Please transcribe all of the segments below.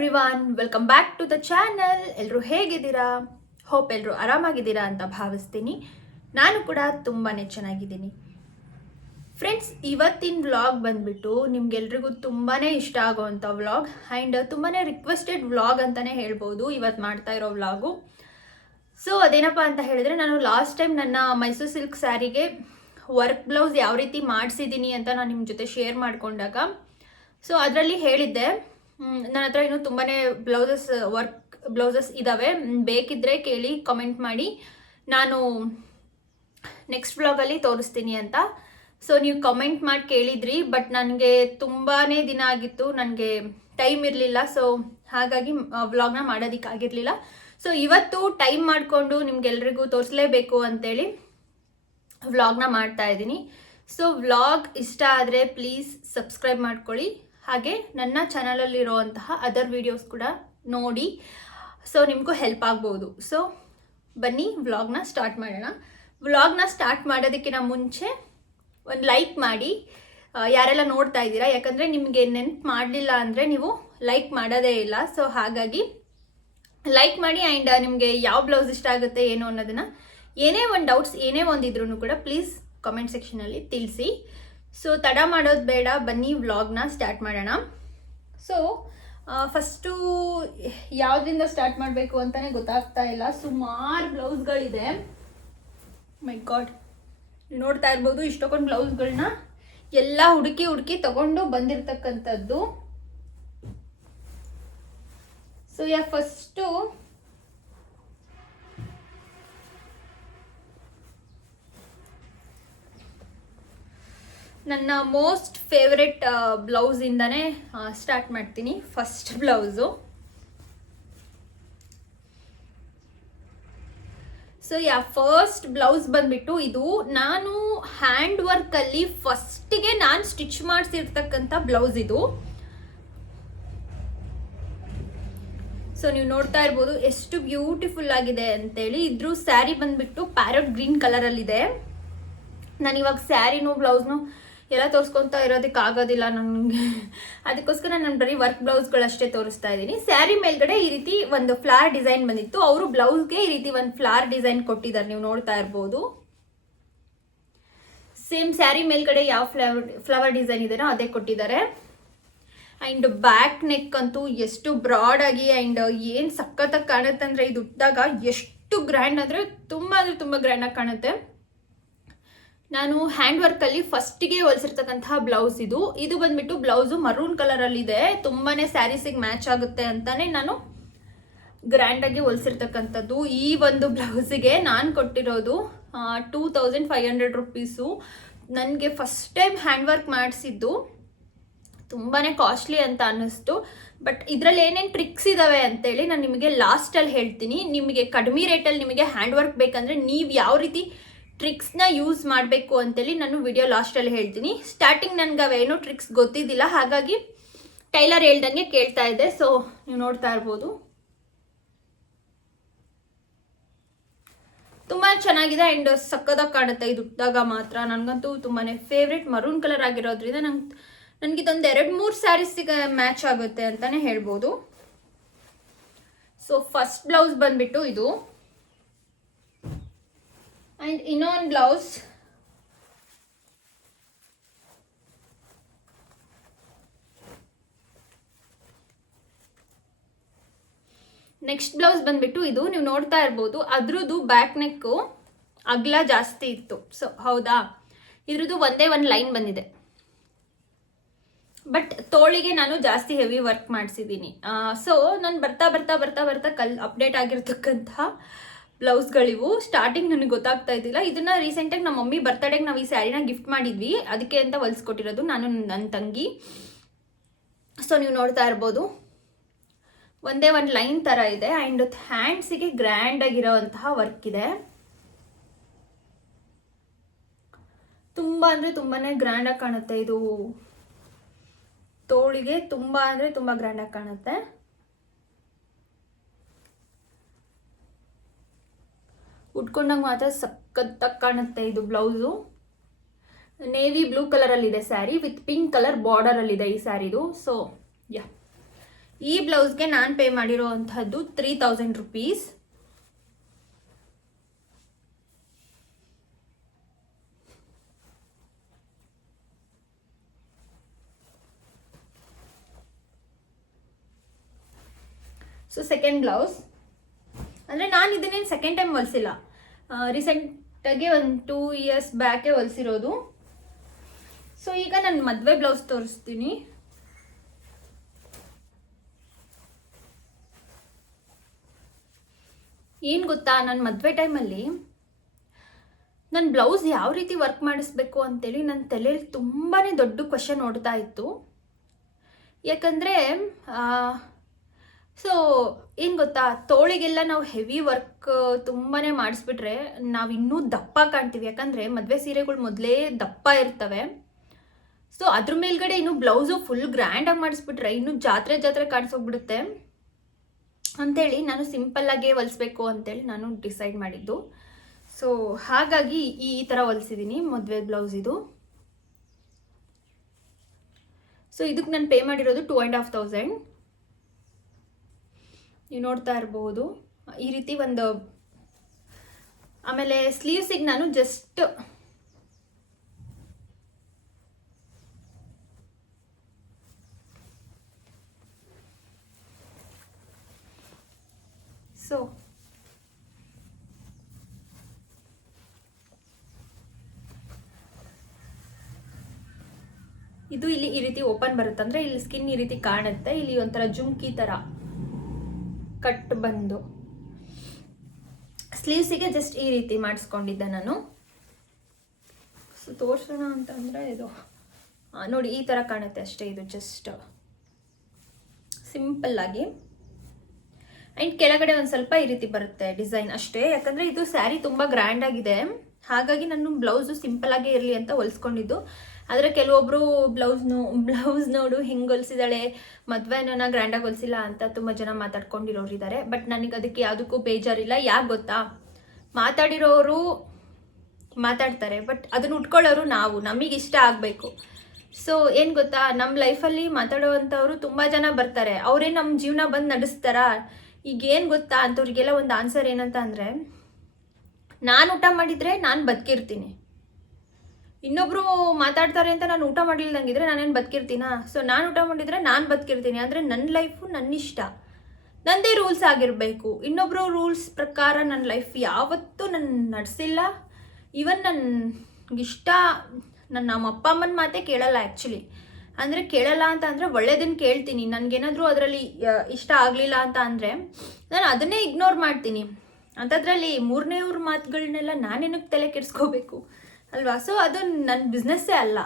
Everyone welcome back to the channel ಎಲ್ಲರೂ ಹೇಗಿದ್ದೀರಾ? Hope ಎಲ್ಲರೂ ಆರಾಮಾಗಿದ್ದೀರಾ ಅಂತ ಭಾವಿಸ್ತೀನಿ. ನಾನು ಕೂಡ ತುಂಬಾ ಚೆನ್ನಾಗಿದ್ದೀನಿ. ಫ್ರೆಂಡ್ಸ್ ಇವತ್ತಿನ ವ್ಲಾಗ್ ಬಂದ್ಬಿಟ್ಟು ನಿಮ್ಗೆಲ್ರಿಗೂ ತುಂಬಾ ಇಷ್ಟ ಆಗೋವಂಥ ವ್ಲಾಗ್ ಆ್ಯಂಡ್ ತುಂಬಾ ರಿಕ್ವೆಸ್ಟೆಡ್ ವ್ಲಾಗ್ ಅಂತಲೇ ಹೇಳ್ಬೋದು ಇವತ್ತು ಮಾಡ್ತಾ ಇರೋ ವ್ಲಾಗು ಸೊ ಅದೇನಪ್ಪ ಅಂತ ಹೇಳಿದ್ರೆ, ನಾನು ಲಾಸ್ಟ್ ಟೈಮ್ ನನ್ನ ಮೈಸೂರು ಸಿಲ್ಕ್ ಸ್ಯಾರಿಗೆ ವರ್ಕ್ ಬ್ಲೌಸ್ ಯಾವ ರೀತಿ ಮಾಡಿಸಿದ್ದೀನಿ ಅಂತ ನಾನು ನಿಮ್ಮ ಜೊತೆ ಶೇರ್ ಮಾಡಿಕೊಂಡಾಗ. ಸೊ ಅದರಲ್ಲಿ ಹೇಳಿದ್ದೆ ನನ್ನ ಹತ್ರ ಇನ್ನೂ ತುಂಬಾ ಬ್ಲೌಸಸ್ ವರ್ಕ್ ಬ್ಲೌಸಸ್ ಇದ್ದಾವೆ ಬೇಕಿದ್ರೆ ಕೇಳಿ ಕಮೆಂಟ್ ಮಾಡಿ. ನಾನು ನೆಕ್ಸ್ಟ್ ವ್ಲಾಗಲ್ಲಿ ತೋರಿಸ್ತೀನಿ ಅಂತ. ಸೊ ನೀವು ಕಮೆಂಟ್ ಮಾಡಿ ಕೇಳಿದ್ರಿ ಬಟ್ ನನಗೆ ತುಂಬಾ ದಿನ ಆಗಿತ್ತು. ನನಗೆ ಟೈಮ್ ಇರಲಿಲ್ಲ. ಸೊ ಹಾಗಾಗಿ ವ್ಲಾಗ್ನ ಮಾಡೋದಕ್ಕಾಗಿರಲಿಲ್ಲ ಸೊ ಇವತ್ತು ಟೈಮ್ ಮಾಡಿಕೊಂಡು ನಿಮ್ಗೆಲ್ರಿಗೂ ತೋರಿಸಲೇಬೇಕು ಅಂತೇಳಿ ವ್ಲಾಗ್ನ ಮಾಡ್ತಾ ಇದ್ದೀನಿ. ಸೊ ವ್ಲಾಗ್ ಇಷ್ಟ ಆದರೆ ಪ್ಲೀಸ್ ಸಬ್ಸ್ಕ್ರೈಬ್ ಮಾಡ್ಕೊಳ್ಳಿ. ಹಾಗೆ ನನ್ನ ಚಾನಲಲ್ಲಿರುವಂತಹ ಅದರ್ ವೀಡಿಯೋಸ್ ಕೂಡ ನೋಡಿ. ಸೊ ನಿಮಗೂ ಹೆಲ್ಪ್ ಆಗ್ಬೋದು. ಸೊ ಬನ್ನಿ ವ್ಲಾಗ್ನ ಸ್ಟಾರ್ಟ್ ಮಾಡೋಣ. ವ್ಲಾಗ್ನ ಸ್ಟಾರ್ಟ್ ಮಾಡೋದಕ್ಕಿಂತ ಮುಂಚೆ ಒಂದು ಲೈಕ್ ಮಾಡಿ. ಯಾರೆಲ್ಲ ನೋಡ್ತಾ ಇದ್ದೀರಾ, ಯಾಕಂದರೆ ನಿಮಗೆ ನೆನ್ಪು ಮಾಡಲಿಲ್ಲ ಅಂದರೆ ನೀವು ಲೈಕ್ ಮಾಡೋದೇ ಇಲ್ಲ. ಸೊ ಹಾಗಾಗಿ ಲೈಕ್ ಮಾಡಿ ಆ್ಯಂಡ್ ನಿಮಗೆ ಯಾವ ಬ್ಲೌಸ್ ಇಷ್ಟ ಆಗುತ್ತೆ, ಏನು ಅನ್ನೋದನ್ನು ಏನೇ ಒಂದು ಡೌಟ್ಸ್ ಏನೇ ಒಂದಿದ್ರು ಕೂಡ ಪ್ಲೀಸ್ ಕಮೆಂಟ್ ಸೆಕ್ಷನಲ್ಲಿ ತಿಳಿಸಿ. ಸೊ ತಡ ಮಾಡೋದು ಬೇಡ ಬನ್ನಿ ವ್ಲಾಗ್ನ ಸ್ಟಾರ್ಟ್ ಮಾಡೋಣ ಸೊ ಫಸ್ಟು ಯಾವುದರಿಂದ ಸ್ಟಾರ್ಟ್ ಮಾಡಬೇಕು ಅಂತಲೇ ಗೊತ್ತಾಗ್ತಾ ಇಲ್ಲ ಸುಮಾರು ಬ್ಲೌಸ್ಗಳಿದೆ ಮೈ ಗಾಡ್ ನೋಡ್ತಾ ಇರ್ಬೋದು ಇಷ್ಟೊಂದು ಬ್ಲೌಸ್ಗಳನ್ನ ಎಲ್ಲ ಹುಡುಕಿ ಹುಡುಕಿ ತಗೊಂಡು ಬಂದಿರತಕ್ಕಂಥದ್ದು ಸೊ ಯಾ ಫಸ್ಟು ನನ್ನ ಮೋಸ್ಟ್ ಫೇವ್ರೆಟ್ ಬ್ಲೌಸಿಂದನೇ ಸ್ಟಾರ್ಟ್ ಮಾಡ್ತೀನಿ. First blouse so yeah first blouse ಬಂದ್ಬಿಟ್ಟು ಇದು ನಾನು ಹ್ಯಾಂಡ್ ವರ್ಕಲ್ಲಿ ಫಸ್ಟಿಗೆ ನಾನು ಸ್ಟಿಚ್ ಮಾಡಿಸಿರ್ತಕ್ಕಂಥ ಬ್ಲೌಸ್ ಇದು. ಸೊ ನೀವು ನೋಡ್ತಾ ಇರ್ಬೋದು ಎಷ್ಟು ಬ್ಯೂಟಿಫುಲ್ ಆಗಿದೆ ಅಂತೇಳಿ. ಇದ್ರ ಸ್ಯಾರಿ ಬಂದ್ಬಿಟ್ಟು ಪ್ಯಾರಟ್ ಗ್ರೀನ್ ಕಲರಲ್ಲಿದೆ ನಾನು ಇವಾಗ ಸ್ಯಾರಿನೂ ಬ್ಲೌಸ್ನು ಎಲ್ಲ ತೋರಿಸ್ಕೊತಾ ಇರೋದಕ್ಕೆ ಆಗೋದಿಲ್ಲ ನನಗೆ. ಅದಕ್ಕೋಸ್ಕರ ನಾನು ಬರೀ ವರ್ಕ್ ಬ್ಲೌಸ್ಗಳಷ್ಟೇ ತೋರಿಸ್ತಾ ಇದ್ದೀನಿ. ಸ್ಯಾರಿ ಮೇಲ್ಗಡೆ ಈ ರೀತಿ ಒಂದು ಫ್ಲಾರ್ ಡಿಸೈನ್ ಬಂದಿತ್ತು. ಅವರು ಬ್ಲೌಸ್ಗೆ ಈ ರೀತಿ ಒಂದು ಫ್ಲಾರ್ ಡಿಸೈನ್ ಕೊಟ್ಟಿದ್ದಾರೆ. ನೀವು ನೋಡ್ತಾ ಇರ್ಬೋದು. ಸೇಮ್ ಸ್ಯಾರಿ ಮೇಲ್ಗಡೆ ಯಾವ ಫ್ಲವರ್ ಫ್ಲವರ್ ಡಿಸೈನ್ ಇದೆಯೋ ಅದೇ ಕೊಟ್ಟಿದ್ದಾರೆ. ಆ್ಯಂಡ್ ಬ್ಯಾಕ್ ನೆಕ್ ಅಂತೂ ಎಷ್ಟು ಬ್ರಾಡ್ ಆಗಿ ಆ್ಯಂಡ್ ಏನು ಸಖತ್ತಾಗಿ ಕಾಣುತ್ತೆ ಅಂದರೆ ಇದು ಉಟ್ಟಾಗ ಎಷ್ಟು ಗ್ರ್ಯಾಂಡ್ ಅಂದರೆ ತುಂಬ ಅಂದರೆ ತುಂಬ ಗ್ರ್ಯಾಂಡಾಗಿ ಕಾಣುತ್ತೆ. ನಾನು ಹ್ಯಾಂಡ್ ವರ್ಕಲ್ಲಿ ಫಸ್ಟಿಗೆ ಹೊಲಿಸಿರ್ತಕ್ಕಂತಹ ಬ್ಲೌಸ್ ಇದು. ಇದು ಬಂದ್ಬಿಟ್ಟು ಬ್ಲೌಸು ಮರೂನ್ ಕಲರಲ್ಲಿದೆ ತುಂಬಾ ಸ್ಯಾರೀಸಿಗೆ ಮ್ಯಾಚ್ ಆಗುತ್ತೆ ಅಂತಾನೆ ನಾನು ಗ್ರ್ಯಾಂಡಾಗಿ ಹೊಲಿಸಿರ್ತಕ್ಕಂಥದ್ದು. ಈ ಒಂದು ಬ್ಲೌಸಿಗೆ ನಾನು ಕೊಟ್ಟಿರೋದು two thousand five hundred rupees ನನಗೆ ಫಸ್ಟ್ ಟೈಮ್ ಹ್ಯಾಂಡ್ ವರ್ಕ್ ಮಾಡಿಸಿದ್ದು. ತುಂಬಾ ಕಾಸ್ಟ್ಲಿ ಅಂತ ಅನ್ನಿಸ್ತು. ಬಟ್ ಇದರಲ್ಲಿ ಏನೇನು ಟ್ರಿಕ್ಸ್ ಇದ್ದಾವೆ ಅಂತೇಳಿ ನಾನು ನಿಮಗೆ ಲಾಸ್ಟಲ್ಲಿ ಹೇಳ್ತೀನಿ. ನಿಮಗೆ ಕಡಿಮೆ ರೇಟಲ್ಲಿ ನಿಮಗೆ ಹ್ಯಾಂಡ್ ವರ್ಕ್ ಬೇಕಂದರೆ ನೀವು ಯಾವ ರೀತಿ ಟ್ರಿಕ್ಸ್ನ ಯೂಸ್ ಮಾಡಬೇಕು ಅಂತೇಳಿ ನಾನು ವಿಡಿಯೋ ಲಾಸ್ಟಲ್ಲಿ ಹೇಳ್ತೀನಿ. ಸ್ಟಾರ್ಟಿಂಗ್ ನನಗೆ ಅವೇನೋ ಟ್ರಿಕ್ಸ್ ಗೊತ್ತಿದ್ದಿಲ್ಲ. ಹಾಗಾಗಿ ಟೈಲರ್ ಹೇಳ್ದಂಗೆ ಕೇಳ್ತಾ ಇದ್ದೆ. ಸೊ ನೀವು ನೋಡ್ತಾ ಇರ್ಬೋದು. ತುಂಬ ಚೆನ್ನಾಗಿದೆ ಆ್ಯಂಡ್ ಸಕ್ಕದಾಗಿ ಕಾಣುತ್ತೆ ಇದು ಉಟ್ಟಾಗ ಮಾತ್ರ. ನನಗಂತೂ ತುಂಬಾ ಫೇವ್ರೆಟ್ ಮರೂನ್ ಕಲರ್ ಆಗಿರೋದ್ರಿಂದ ನಂಗೆ ನನಗಿದೊಂದು ಎರಡು ಮೂರು ಸ್ಯಾರೀಸಿಗೆ ಮ್ಯಾಚ್ ಆಗುತ್ತೆ ಅಂತಲೇ ಹೇಳ್ಬೋದು. ಸೊ ಫಸ್ಟ್ ಬ್ಲೌಸ್ ಬಂದ್ಬಿಟ್ಟು ಇದು. ಆ್ಯಂಡ್ ಇನ್ನೊಂದು ಬ್ಲೌಸ್ ನೆಕ್ಸ್ಟ್ ಬ್ಲೌಸ್ ಬಂದ್ಬಿಟ್ಟು ಇದು ನೀವು ನೋಡ್ತಾ ಇರ್ಬೋದು. ಅದ್ರದ್ದು ಬ್ಯಾಕ್ ನೆಕ್ಕು ಅಗ್ಲ ಜಾಸ್ತಿ ಇತ್ತು. ಸೊ ಹೌದಾ? ಇದ್ರದ್ದು ಒಂದೇ ಒಂದು ಲೈನ್ ಬಂದಿದೆ. ಬಟ್ ತೋಳಿಗೆ ನಾನು ಜಾಸ್ತಿ ಹೆವಿ ವರ್ಕ್ ಮಾಡಿಸಿದ್ದೀನಿ. ಸೊ ನಾನು ಬರ್ತಾ ಬರ್ತಾ ಬರ್ತಾ ಬರ್ತಾ ಕಲ್ ಅಪ್ಡೇಟ್ ಆಗಿರ್ತಕ್ಕಂತಹ ಬ್ಲೌಸ್ಗಳಿವು. ಸ್ಟಾರ್ಟಿಂಗ್ ನನಗೆ ಗೊತ್ತಾಗ್ತಾ ಇದ್ದಿಲ್ಲ. ಇದನ್ನ ರೀಸೆಂಟಾಗಿ ನಮ್ಮ ಮಮ್ಮಿ ಬರ್ತಡೇಗೆ ನಾವು ಈ ಸ್ಯಾರಿನ ಗಿಫ್ಟ್ ಮಾಡಿದ್ವಿ. ಅದಕ್ಕೆ ಅಂತ ಹೊಲಿಸ್ಕೊಟ್ಟಿರೋದು ನಾನು ನನ್ನ ತಂಗಿ. ಸೊ ನೀವು ನೋಡ್ತಾ ಇರ್ಬೋದು. ಒಂದೇ ಒಂದು ಲೈನ್ ಥರ ಇದೆ ಆ್ಯಂಡ್ ಹ್ಯಾಂಡ್ಸಿಗೆ ಗ್ರ್ಯಾಂಡ್ ಆಗಿರೋವಂತಹ ವರ್ಕ್ ಇದೆ. ತುಂಬ ಅಂದರೆ ತುಂಬಾ ಗ್ರ್ಯಾಂಡಾಗಿ ಕಾಣುತ್ತೆ ಇದು. ತೋಳಿಗೆ ತುಂಬ ಅಂದರೆ ತುಂಬ ಗ್ರ್ಯಾಂಡಾಗಿ ಕಾಣುತ್ತೆ. ಉಟ್ಕೊಂಡಾಗ ಮಾತ್ರ ಸಖತ್ತಾಗಿ ಕಾಣುತ್ತೆ ಇದು ಬ್ಲೌಸು. ನೇವಿ ಬ್ಲೂ ಕಲರಲ್ಲಿದೆ ಸ್ಯಾರಿ ವಿತ್ ಪಿಂಕ್ ಕಲರ್ ಬಾರ್ಡರಲ್ಲಿದೆ ಈ ಸ್ಯಾರಿದು. ಸೊ ಯಾ ಈ ಬ್ಲೌಸ್ಗೆ ನಾನು ಪೇ ಮಾಡಿರೋ ಅಂಥದ್ದು three thousand rupees. So second blouse ಅಂದರೆ ನಾನು ಇದನ್ನೇನು ಸೆಕೆಂಡ್ ಟೈಮ್ ಹೊಲಿಸಿಲ್ಲ. ರೀಸೆಂಟಾಗಿ ಒಂದು ಟೂ ಇಯರ್ಸ್ ಬ್ಯಾಕೆ ಹೊಲಿಸಿರೋದು. ಸೊ ಈಗ ನಾನು ಮದುವೆ ಬ್ಲೌಸ್ ತೋರಿಸ್ತೀನಿ. ಏನು ಗೊತ್ತಾ? ನನ್ನ ಮದುವೆ ಟೈಮಲ್ಲಿ ನನ್ನ ಬ್ಲೌಸ್ ಯಾವ ರೀತಿ ವರ್ಕ್ ಮಾಡಿಸ್ಬೇಕು ಅಂತೇಳಿ ನನ್ನ ತಲೆಯಲ್ಲಿ ತುಂಬಾ ದೊಡ್ಡ ಕ್ವಶನ್ ಓಡ್ತಾ ಇತ್ತು. ಯಾಕಂದರೆ ಸೊ ಏನು ಗೊತ್ತಾ? ತೋಳಿಗೆಲ್ಲ ನಾವು ಹೆವಿ ವರ್ಕ್ ತುಂಬಾ ಮಾಡಿಸ್ಬಿಟ್ರೆ ನಾವು ಇನ್ನೂ ದಪ್ಪ ಕಾಣ್ತೀವಿ. ಯಾಕಂದರೆ ಮದುವೆ ಸೀರೆಗಳು ಮೊದಲೇ ದಪ್ಪ ಇರ್ತವೆ. ಸೊ ಅದ್ರ ಮೇಲ್ಗಡೆ ಇನ್ನು ಬ್ಲೌಸು ಫುಲ್ ಗ್ರ್ಯಾಂಡಾಗಿ ಮಾಡಿಸ್ಬಿಟ್ರೆ ಇನ್ನು ಜಾತ್ರೆ ಜಾತ್ರೆ ಕಾಣಿಸೋಗ್ಬಿಡುತ್ತೆ. ಅಂಥೇಳಿ ನಾನು ಸಿಂಪಲ್ಲಾಗೇ ಹೊಲಿಸ್ಬೇಕು ಅಂತೇಳಿ ನಾನು ಡಿಸೈಡ್ ಮಾಡಿದ್ದು. ಸೊ ಹಾಗಾಗಿ ಈ ಥರ ಹೊಲಿಸಿದ್ದೀನಿ ಮದುವೆ ಬ್ಲೌಸ್ ಇದು. ಸೊ ಇದಕ್ಕೆ ನಾನು ಪೇ ಮಾಡಿರೋದು ಟೂ ಆ್ಯಂಡ್ ಹಾಫ್ ತೌಸಂಡ್ ನೀವು ನೋಡ್ತಾ ಇರಬಹುದು ಈ ರೀತಿ ಒಂದು, ಆಮೇಲೆ ಸ್ಲೀವ್ಸಿಗೆ ನಾನು ಜಸ್ಟ್ ಸೊ ಇದು ಇಲ್ಲಿ ಈ ರೀತಿ ಓಪನ್ ಬರುತ್ತೆ ಅಂದ್ರೆ ಇಲ್ಲಿ ಸ್ಕಿನ್ ಈ ರೀತಿ ಕಾಣುತ್ತೆ. ಇಲ್ಲಿ ಒಂಥರ ಜುಮ್ಕಿ ತರ. ಕಟ್ ಬಂದು. ಸ್ಲೀವ್ಸಿಗೆ ಜಸ್ಟ್ ಈ ರೀತಿ ಮಾಡಿಸ್ಕೊಂಡಿದ್ದೆ ನಾನು. ಸೊ ತೋರ್ಸೋಣ ಅಂತಂದರೆ ಇದು ನೋಡಿ ಈ ಥರ ಕಾಣುತ್ತೆ ಅಷ್ಟೇ ಇದು ಜಸ್ಟ್ ಸಿಂಪಲ್ ಆಗಿ. ಆ್ಯಂಡ್ ಕೆಳಗಡೆ ಒಂದು ಸ್ವಲ್ಪ ಈ ರೀತಿ ಬರುತ್ತೆ ಡಿಸೈನ್ ಅಷ್ಟೇ. ಯಾಕಂದರೆ ಇದು ಸ್ಯಾರಿ ತುಂಬ ಗ್ರ್ಯಾಂಡ್ ಆಗಿದೆ. ಹಾಗಾಗಿ ನಾನು ಬ್ಲೌಸು ಸಿಂಪಲ್ ಆಗೇ ಇರಲಿ ಅಂತ ಹೊಲಿಸ್ಕೊಂಡಿದ್ದು. ಆದರೆ ಕೆಲವೊಬ್ಬರು ಬ್ಲೌಸ್ನು ಬ್ಲೌಸ್ ನೋಡು ಹಿಂಗೆ ಹೊಲಿಸಿದಾಳೆ ಏನೋ ಗ್ರ್ಯಾಂಡಾಗಿ ಹೊಲಿಸಿಲ್ಲ ಅಂತ ತುಂಬ ಜನ ಮಾತಾಡ್ಕೊಂಡಿರೋರು ಇದ್ದಾರೆ ಬಟ್ ನನಗೆ ಅದಕ್ಕೆ ಯಾವುದಕ್ಕೂ ಬೇಜಾರಿಲ್ಲ. ಯಾಕೆ ಗೊತ್ತಾ? ಮಾತಾಡಿರೋರು ಮಾತಾಡ್ತಾರೆ ಬಟ್ ಅದನ್ನ ಉಟ್ಕೊಳ್ಳೋರು ನಾವು. ನಮಗೆ ಇಷ್ಟ ಆಗಬೇಕು. ಸೊ ಏನು ಗೊತ್ತಾ? ನಮ್ಮ ಲೈಫಲ್ಲಿ ಮಾತಾಡುವಂಥವ್ರು ತುಂಬ ಜನ ಬರ್ತಾರೆ. ಅವರೇ ನಮ್ಮ ಜೀವನ ಬಂದು ನಡೆಸ್ತಾರಾ? ಈಗ ಏನು ಗೊತ್ತಾ ಅಂಥವ್ರಿಗೆಲ್ಲ ಒಂದು ಆನ್ಸರ್ ಏನಂತ ಅಂದರೆ, ನಾನು ಊಟ ಮಾಡಿದರೆ ನಾನು ಬದುಕಿರ್ತೀನಿ. ಇನ್ನೊಬ್ರು ಮಾತಾಡ್ತಾರೆ ಅಂತ ನಾನು ಊಟ ಮಾಡಿಲ್ದಂಗಿದ್ರೆ ನಾನೇನು ಬದುಕಿರ್ತೀನಾ? ಸೊ ನಾನು ಊಟ ಮಾಡಿದರೆ ನಾನು ಬದುಕಿರ್ತೀನಿ. ಅಂದರೆ ನನ್ನ ಲೈಫು ನನ್ನ ಇಷ್ಟ ನಂದೇ ರೂಲ್ಸ್ ಆಗಿರಬೇಕು. ಇನ್ನೊಬ್ರು ರೂಲ್ಸ್ ಪ್ರಕಾರ ನನ್ನ ಲೈಫ್ ಯಾವತ್ತೂ ನನ್ನ ನಡೆಸಿಲ್ಲ. ಈವನ್ ನನಗಿಷ್ಟ ನನ್ನ ನಮ್ಮ ಅಪ್ಪ ಅಮ್ಮನ ಮಾತೇ ಕೇಳಲ್ಲ ಆ್ಯಕ್ಚುಲಿ ಅಂದರೆ ಕೇಳಲ್ಲ ಅಂತ ಅಂದರೆ ಒಳ್ಳೇದನ್ನು ಕೇಳ್ತೀನಿ. ನನಗೇನಾದರೂ ಅದರಲ್ಲಿ ಇಷ್ಟ ಆಗಲಿಲ್ಲ ಅಂತ ಅಂದರೆ ನಾನು ಅದನ್ನೇ ಇಗ್ನೋರ್ ಮಾಡ್ತೀನಿ. ಅಂಥದ್ರಲ್ಲಿ ಮೂರನೇ ಊರ ಮಾತುಗಳನ್ನೆಲ್ಲ ನಾನೇನಕ್ಕೆ ತಲೆ ಕೆಡಿಸ್ಕೋಬೇಕು? ಅಲ್ವಾ? ಸೊ ಅದು ನನ್ನ ಬಿಸ್ನೆಸ್ಸೇ ಅಲ್ಲ.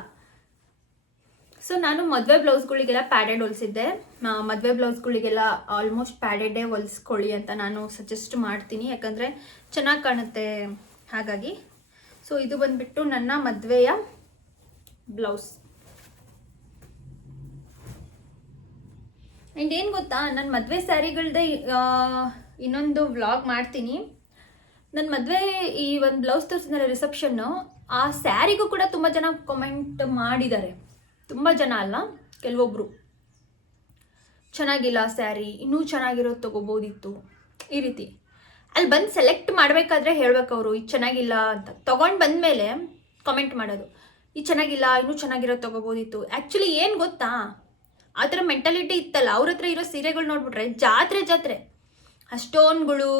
ಸೊ ನಾನು ಮದುವೆ ಬ್ಲೌಸ್ಗಳಿಗೆಲ್ಲ ಪ್ಯಾಡೆಡ್ ಹೊಲಿಸಿದ್ದೆ. ಮದುವೆ ಬ್ಲೌಸ್ಗಳಿಗೆಲ್ಲ ಆಲ್ಮೋಸ್ಟ್ ಪ್ಯಾಡೆಡೇ ಹೊಲಿಸ್ಕೊಳ್ಳಿ ಅಂತ ನಾನು ಸಜೆಸ್ಟ್ ಮಾಡ್ತೀನಿ. ಯಾಕಂದರೆ ಚೆನ್ನಾಗಿ ಕಾಣುತ್ತೆ ಹಾಗಾಗಿ. ಸೊ ಇದು ಬಂದ್ಬಿಟ್ಟು ನನ್ನ ಮದುವೆಯ ಬ್ಲೌಸ್ ಆ್ಯಂಡ್ ಏನು ಗೊತ್ತಾ? ನನ್ನ ಮದುವೆ ಸ್ಯಾರಿಗಳ್ದೆ ಇನ್ನೊಂದು ವ್ಲಾಗ್ ಮಾಡ್ತೀನಿ. ನನ್ನ ಮದುವೆ ಈ ಒಂದು ಬ್ಲೌಸ್ ತೋರಿಸಿದ್ರೆ ರಿಸೆಪ್ಷನ್ನು ಆ ಸ್ಯಾರಿಗೂ ಕೂಡ ತುಂಬ ಜನ ಕಮೆಂಟ್ ಮಾಡಿದ್ದಾರೆ. ತುಂಬ ಜನ ಅಲ್ಲ ಕೆಲವೊಬ್ಬರು ಚೆನ್ನಾಗಿಲ್ಲ ಸ್ಯಾರಿ, ಇನ್ನೂ ಚೆನ್ನಾಗಿರೋದು ತೊಗೋಬೋದಿತ್ತು. ಈ ರೀತಿ. ಅಲ್ಲಿ ಬಂದು ಸೆಲೆಕ್ಟ್ ಮಾಡಬೇಕಾದ್ರೆ ಹೇಳ್ಬೇಕು ಅವರು, ಇದು ಚೆನ್ನಾಗಿಲ್ಲ ಅಂತ. ತೊಗೊಂಡು ಬಂದಮೇಲೆ ಕಮೆಂಟ್ ಮಾಡೋದು. ಇದು ಚೆನ್ನಾಗಿಲ್ಲ, ಇನ್ನೂ ಚೆನ್ನಾಗಿರೋದು ತೊಗೋಬೋದಿತ್ತು. ಆ್ಯಕ್ಚುಲಿ ಏನು ಗೊತ್ತಾ? ಆ ಥರ ಮೆಂಟಾಲಿಟಿ ಇತ್ತಲ್ಲ, ಅವ್ರ ಹತ್ರ ಇರೋ ಸೀರೆಗಳು ನೋಡ್ಬಿಟ್ರೆ ಜಾತ್ರೆ ಜಾತ್ರೆ. ಸ್ಟೋನ್ಗಳು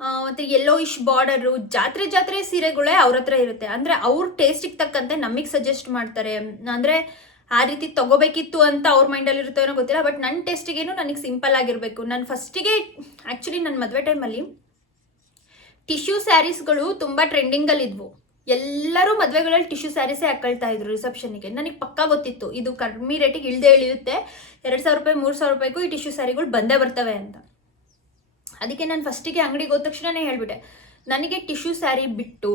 ಮತ್ತು ಇಶ್ ಬಾರ್ಡರು ಜಾತ್ರೆ ಜಾತ್ರೆ ಸೀರೆಗಳೇ ಅವ್ರ ಹತ್ರ ಇರುತ್ತೆ. ಅಂದರೆ ಅವ್ರ ಟೇಸ್ಟಿಗೆ ತಕ್ಕಂತೆ ನಮಗೆ ಸಜೆಸ್ಟ್ ಮಾಡ್ತಾರೆ. ಅಂದರೆ ಆ ರೀತಿ ತಗೋಬೇಕಿತ್ತು ಅಂತ ಅವ್ರ ಮೈಂಡಲ್ಲಿ ಇರುತ್ತೋ ಏನೋ ಗೊತ್ತಿಲ್ಲ ಬಟ್ ನನ್ನ ಟೇಸ್ಟಿಗೇನು ನನಗೆ ಸಿಂಪಲ್ ಆಗಿರಬೇಕು. ನಾನು ಫಸ್ಟಿಗೆ ಆ್ಯಕ್ಚುಲಿ ನನ್ನ ಮದುವೆ ಟೈಮಲ್ಲಿ ಟಿಶ್ಯೂ ಸ್ಯಾರೀಸ್ಗಳು ತುಂಬ ಟ್ರೆಂಡಿಂಗಲ್ಲಿದ್ವು ಎಲ್ಲರೂ ಮದುವೆಗಳಲ್ಲಿ ಟಿಶ್ಯೂ ಸ್ಯಾರೀಸೇ ಹಾಕೊಳ್ತಾ ಇದ್ರು ರಿಸೆಪ್ಷನ್ಗೆ ನನಗೆ ಪಕ್ಕಾ ಗೊತ್ತಿತ್ತು, ಇದು ಕಡಿಮೆ ರೇಟಿಗೆ ಇಳ್ದೇ ಇಳಿಯುತ್ತೆ. ಎರಡು ಸಾವಿರ ರೂಪಾಯಿ, ಮೂರು ಸಾವಿರ ರೂಪಾಯಿಗೂ ಈ ಟಿಶ್ಯೂ ಸ್ಯಾರಿಗಳು ಬಂದೇ ಬರ್ತವೆ ಅಂತ. ಅದಕ್ಕೆ ನಾನು ಫಸ್ಟಿಗೆ ಅಂಗಡಿಗೆ ಹೋದ ತಕ್ಷಣನೇ ಹೇಳಿಬಿಟ್ಟೆ. ನನಗೆ ಟಿಶ್ಯೂ ಸ್ಯಾರಿ ಬಿಟ್ಟು